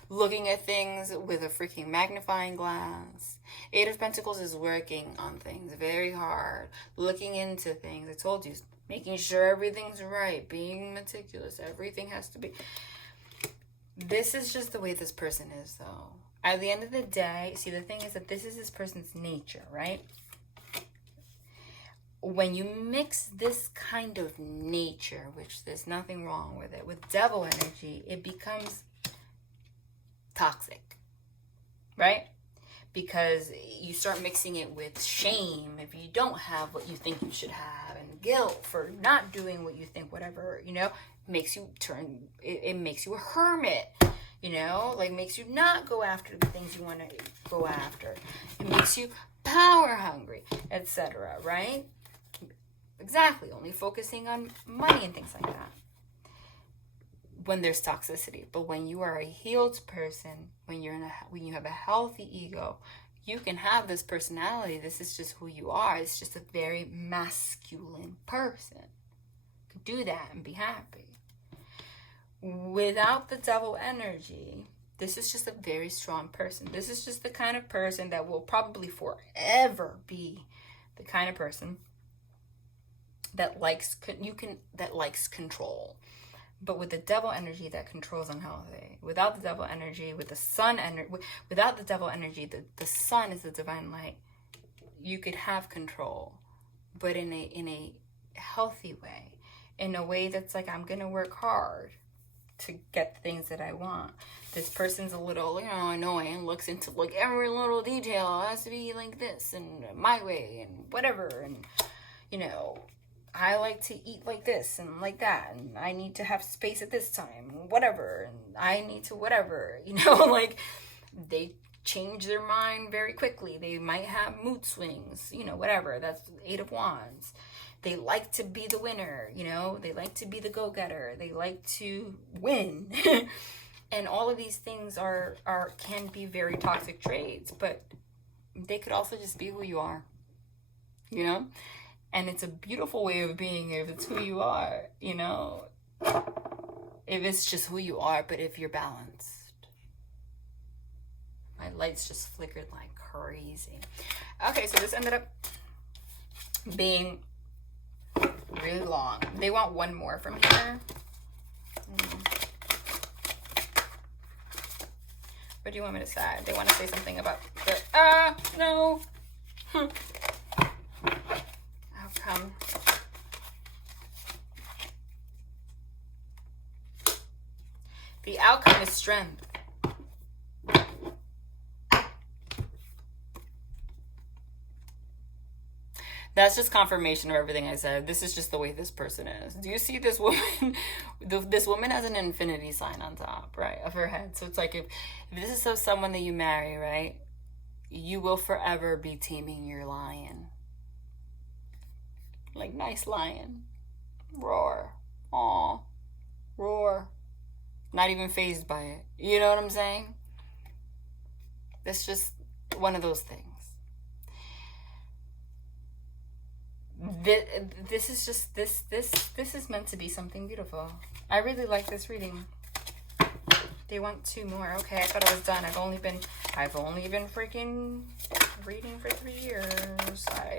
Looking at things with a freaking magnifying glass. Eight of Pentacles is working on things very hard. Looking into things. I told you, making sure everything's right. Being meticulous. Everything has to be. This is just the way this person is, though. At the end of the day, see, the thing is that this is this person's nature, right? When you mix this kind of nature, which there's nothing wrong with it, with devil energy, it becomes toxic, right? Because you start mixing it with shame if you don't have what you think you should have, and guilt for not doing what you think, whatever, you know, makes you turn, it makes you a hermit, you know, like makes you not go after the things you want to go after. It makes you power hungry, etc., right? Exactly, only focusing on money and things like that. When there's toxicity, but when you are a healed person, when you have a healthy ego, you can have this personality. This is just who you are. It's just a very masculine person. You can do that and be happy. Without the devil energy, this is just a very strong person. This is just the kind of person that will probably forever be the kind of person that likes control. But with the devil energy, that controls unhealthy. Without the devil energy, with the sun energy, without the devil energy, the sun is the divine light. You could have control, but in a healthy way, in a way that's like, I'm gonna work hard to get the things that I want. This person's a little, annoying, looks into like every little detail. It has to be like this and my way and whatever, and I like to eat like this and like that, and I need to have space at this time, whatever, and I need to whatever, like they change their mind very quickly. They might have mood swings, whatever. That's Eight of Wands. They like to be the winner, they like to be the go-getter. They like to win. And all of these things can be very toxic traits, but they could also just be who you are, And it's a beautiful way of being if it's who you are, If it's just who you are, but if you're balanced. My lights just flickered like crazy. Okay, so this ended up being really long. They want one more from here. What do you want me to say? They want to say something about the... no. Outcome. The outcome is strength. That's just confirmation of everything I said. This is just the way this person is. Do you see this woman? This woman has an infinity sign on top, right, of her head. So it's like if this is someone that you marry, right, you will forever be taming your lion. Like, nice lion. Roar. Aw. Roar. Not even fazed by it. You know what I'm saying? It's just one of those things. This is just this is meant to be something beautiful. I really like this reading. They want two more. Okay, I thought I was done. I've only been freaking reading for 3 years. I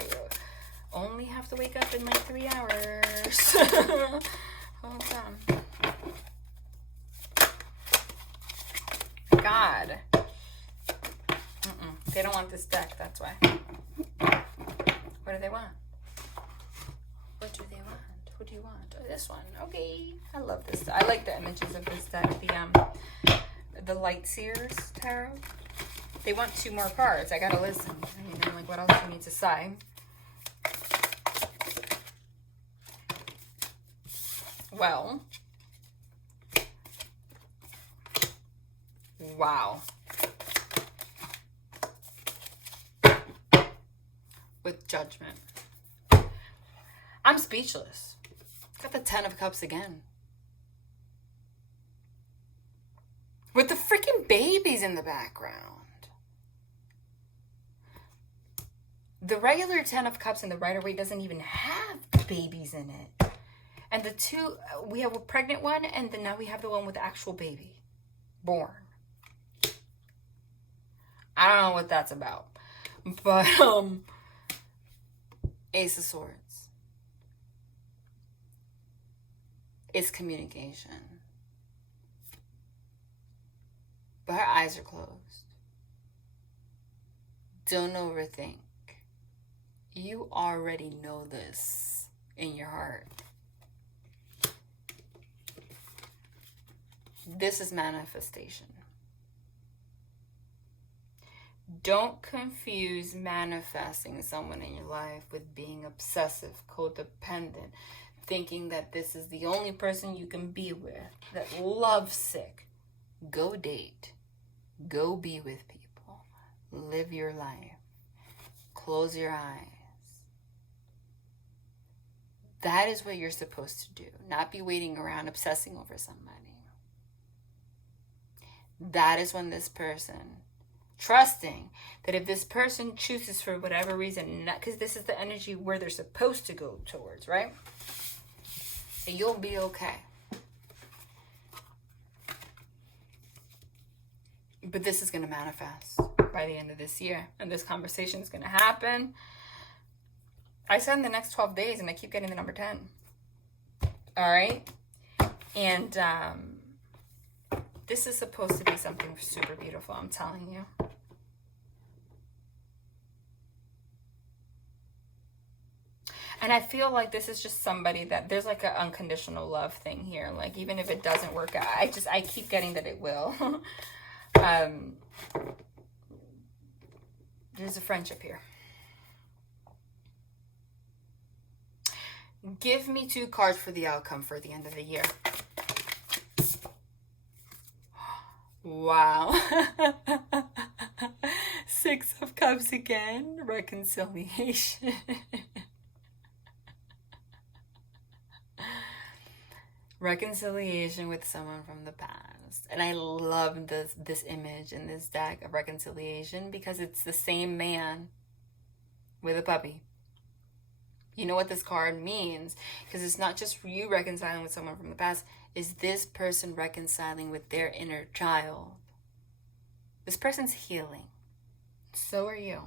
only have to wake up in like 3 hours. Hold on. God. They don't want this deck, that's why. What do they want? What do they want? What do you want? Oh, this one. Okay. I love this. I like the images of this deck. The light Seers tarot. They want 2 more cards. I gotta listen. I'm like, what else do you need to say? Well. Wow. with judgment. I'm speechless. Got the 10 of Cups again. With the freaking babies in the background. The regular 10 of Cups in the Rider-Waite doesn't even have babies in it. And the two, we have a pregnant one, and then now we have the one with the actual baby born. I don't know what that's about. But, Ace of Swords. It's communication. But her eyes are closed. Don't overthink. You already know this in your heart. This is manifestation. Don't confuse manifesting someone in your life with being obsessive, codependent, thinking that this is the only person you can be with, that lovesick. Go date. Go be with people. Live your life. Close your eyes. That is what you're supposed to do. Not be waiting around obsessing over somebody. That is when this person, trusting that if this person chooses for whatever reason, because this is the energy where they're supposed to go towards, right? And you'll be okay. But this is going to manifest by the end of this year. And this conversation is going to happen. I said in the next 12 days, and I keep getting the number 10. All right? And this is supposed to be something super beautiful, I'm telling you. And I feel like this is just somebody that there's like an unconditional love thing here. Like, even if it doesn't work out, I keep getting that it will. There's a friendship here. Give me 2 cards for the outcome for the end of the year. Wow. 6 of Cups again. Reconciliation. Reconciliation with someone from the past. And I love this image in this deck of reconciliation because it's the same man with a puppy. You know what this card means, because it's not just you reconciling with someone from the past. Is this person reconciling with their inner child? This person's healing. So are you.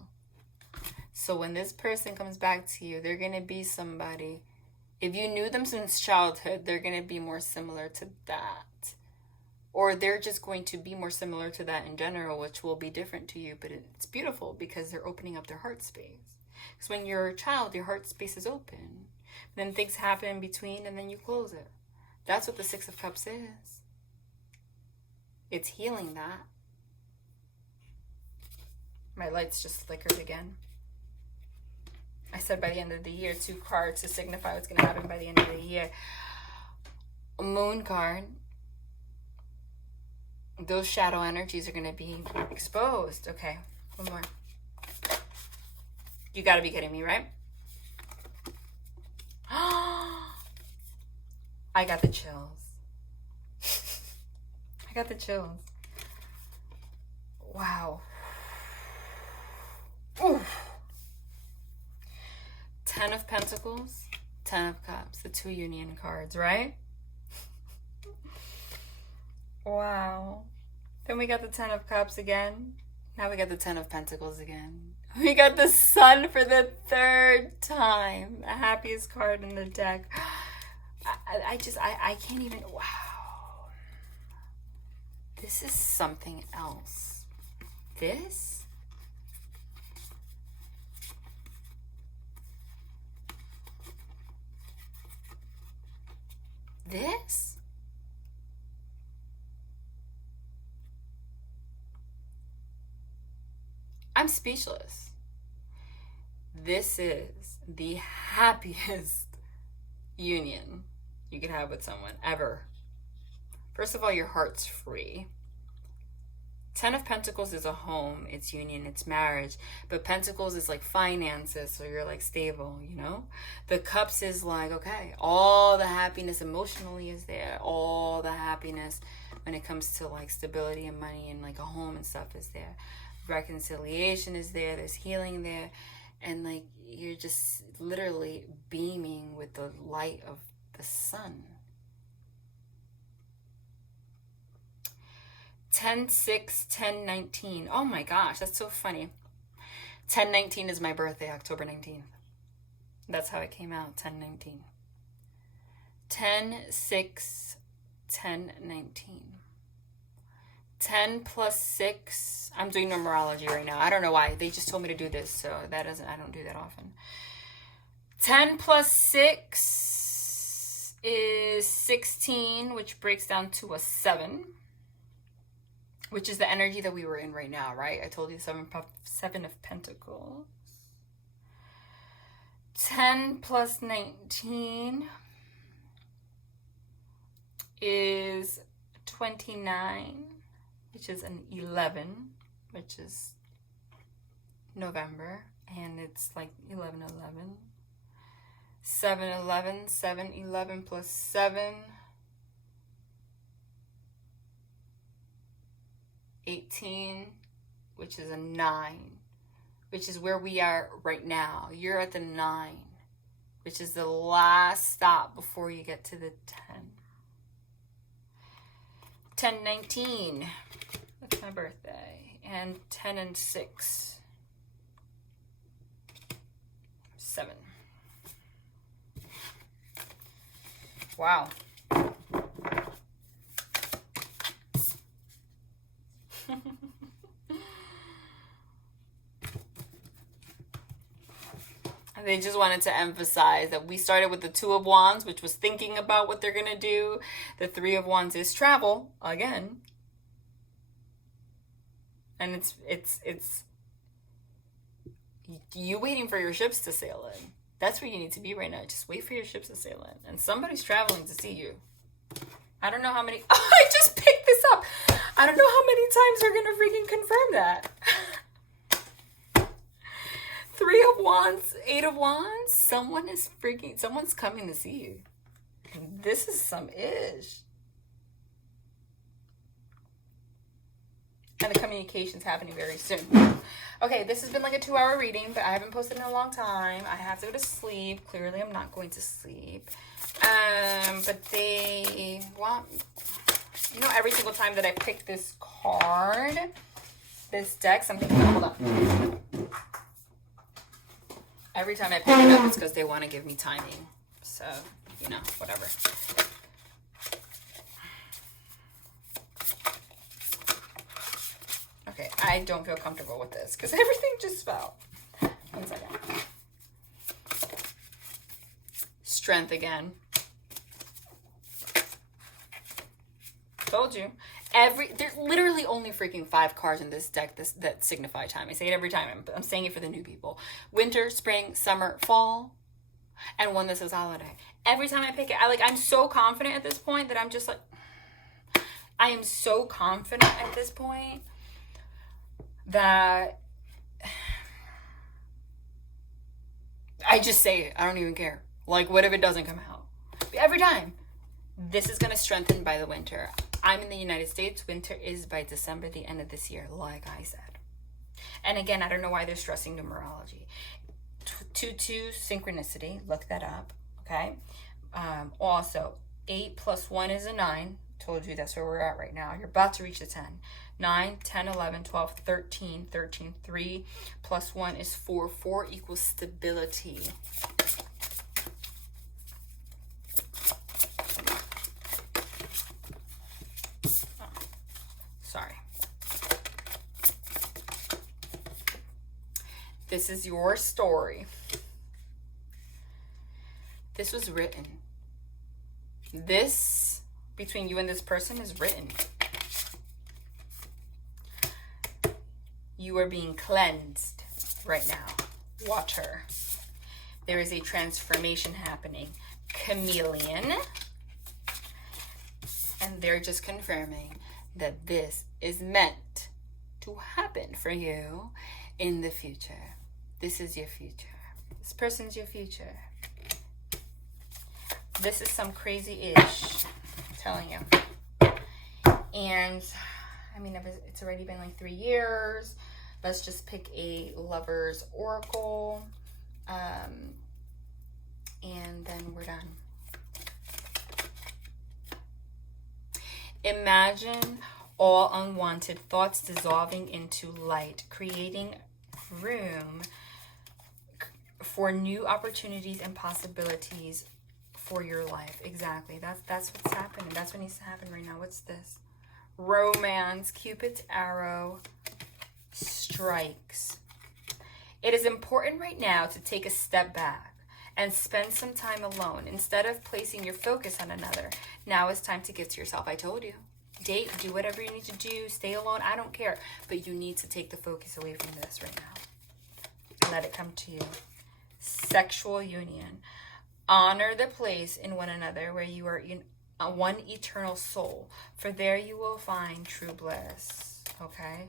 So when this person comes back to you, they're going to be somebody. If you knew them since childhood, they're going to be more similar to that. Or they're just going to be more similar to that in general, which will be different to you. But it's beautiful because they're opening up their heart space. Because when you're a child, your heart space is open. Then things happen in between and then you close it. That's what the 6 of Cups is. It's healing that. My lights just flickered again. I said by the end of the year, 2 cards to signify what's going to happen by the end of the year. A Moon card. Those shadow energies are going to be exposed. Okay, one more. You got to be kidding me, right? I got the chills. I got the chills. Wow. Oof. 10 of Pentacles, 10 of Cups, the 2 union cards, right? Wow. Then we got the 10 of Cups again. Now we got the 10 of Pentacles again. We got the Sun for the 3rd time. The happiest card in the deck. I can't even, wow. This is something else. This? This? I'm speechless. This is the happiest union you could have with someone ever. First of all, your heart's free. Ten of Pentacles is a home, it's union, it's marriage. But Pentacles is like finances, so you're like stable, you know? The Cups is like, okay, all the happiness emotionally is there. All the happiness when it comes to like stability and money and like a home and stuff is there. Reconciliation is there, there's healing there. And like you're just literally beaming with the light of the sun. 10/6, 10/19. Oh my gosh, that's so funny. 10/19 is my birthday, October 19th. That's how it came out, 10/19. 10/6, 10/19. 10 plus 6. I'm doing numerology right now. I don't know why. They just told me to do this, so I don't do that often. 10 plus 6 is 16, which breaks down to a 7. Which is the energy that we were in right now, right? I told you Seven of Pentacles. 10 plus 19 is 29, which is an 11, which is November, and it's like 11/11. 7/11, 7/11 plus 7. 18, which is a 9, which is where we are right now. You're at the 9, which is the last stop before you get to the 10. 10/19, that's my birthday, and 10 and 6, 7. Wow. They just wanted to emphasize that we started with the 2 of Wands, which was thinking about what they're going to do. The 3 of Wands is travel, again. And it's you waiting for your ships to sail in. That's where you need to be right now. Just wait for your ships to sail in. And somebody's traveling to see you. I don't know how many... Oh, I just picked this up. I don't know how many times they're going to freaking confirm that. 3 of Wands, 8 of Wands. Someone's coming to see you. And this is some ish. And the communication's happening very soon. Okay, this has been like a 2-hour reading, but I haven't posted in a long time. I have to go to sleep. Clearly, I'm not going to sleep. But they want, you know, every single time that I pick this card, this deck, something, hold on. Every time I pick it up, it's because they want to give me timing. So, you know, whatever. Okay, I don't feel comfortable with this because everything just fell. 1 second. Strength again. Told you. There's literally only freaking 5 cards in this deck that signify time. I say it every time. I'm saying it for the new people. Winter, spring, summer, fall, and one that says holiday. Every time I pick it, I'm so confident at this point that I'm just like, I am so confident at this point that I just say it. I don't even care. Like, what if it doesn't come out? Every time. This is going to strengthen by the winter. I'm in the United States. Winter is by December, the end of this year, like I said. And again, I don't know why they're stressing numerology. 2-2 synchronicity. Look that up. Okay. Also, 8 plus 1 is a 9. Told you that's where we're at right now. You're about to reach the 10. 9, 10, 11, 12, 13, 13, 3 plus 1 is 4. 4 equals stability. Sorry. This is your story. This was written. This, between you and this person, is written. You are being cleansed right now. Water. There is a transformation happening. Chameleon. And they're just confirming that this is meant to happen for you in the future. This is your future. This person's your future. This is some crazy-ish, I'm telling you. And, I mean, it's already been like 3 years. Let's just pick a lover's oracle. And then we're done. Imagine all unwanted thoughts dissolving into light, creating room for new opportunities and possibilities for your life. Exactly. That's what's happening. That's what needs to happen right now. What's this? Romance. Cupid's arrow strikes. It is important right now to take a step back and spend some time alone instead of placing your focus on another. Now it's time to get to yourself. I told you. Date, do whatever you need to do, stay alone, I don't care. But you need to take the focus away from this right now. Let it come to you. Sexual union. Honor the place in one another where you are in one eternal soul. For there you will find true bliss. Okay?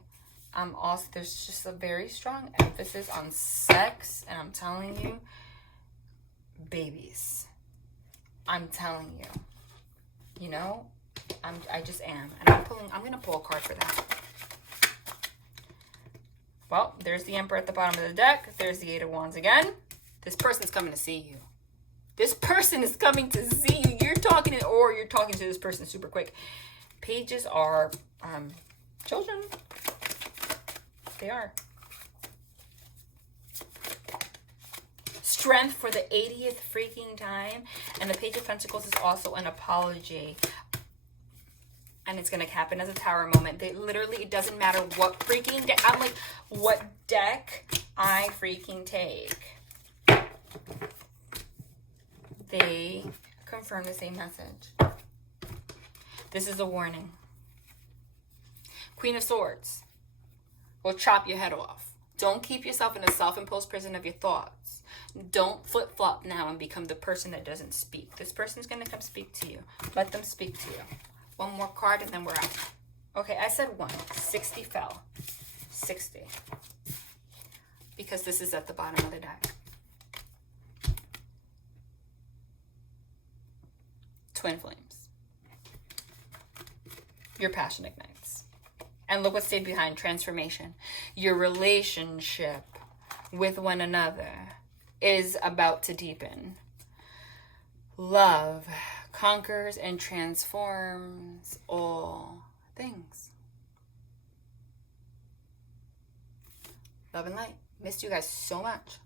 Also, there's just a very strong emphasis on sex. And I'm telling you, babies. I'm telling you. You know? I just am. And I'm going to pull a card for that. Well, there's the Emperor at the bottom of the deck. There's the Eight of Wands again. This person's coming to see you. This person is coming to see you. You're talking to this person super quick. Pages are children. They are. Strength for the 80th freaking time. And the Page of Pentacles is also an apology. And it's going to happen as a Tower moment. It doesn't matter what freaking deck. I'm like, what deck I freaking take. They confirm the same message. This is a warning. Queen of Swords will chop your head off. Don't keep yourself in a self-imposed prison of your thoughts. Don't flip-flop now and become the person that doesn't speak. This person's going to come speak to you. Let them speak to you. One more card and then we're out. Okay, I said 1. 60 fell. 60. Because this is at the bottom of the deck. Twin flames. Your passion ignites. And look what stayed behind. Transformation. Your relationship with one another is about to deepen. Love conquers and transforms all things. Love and light. Missed you guys so much.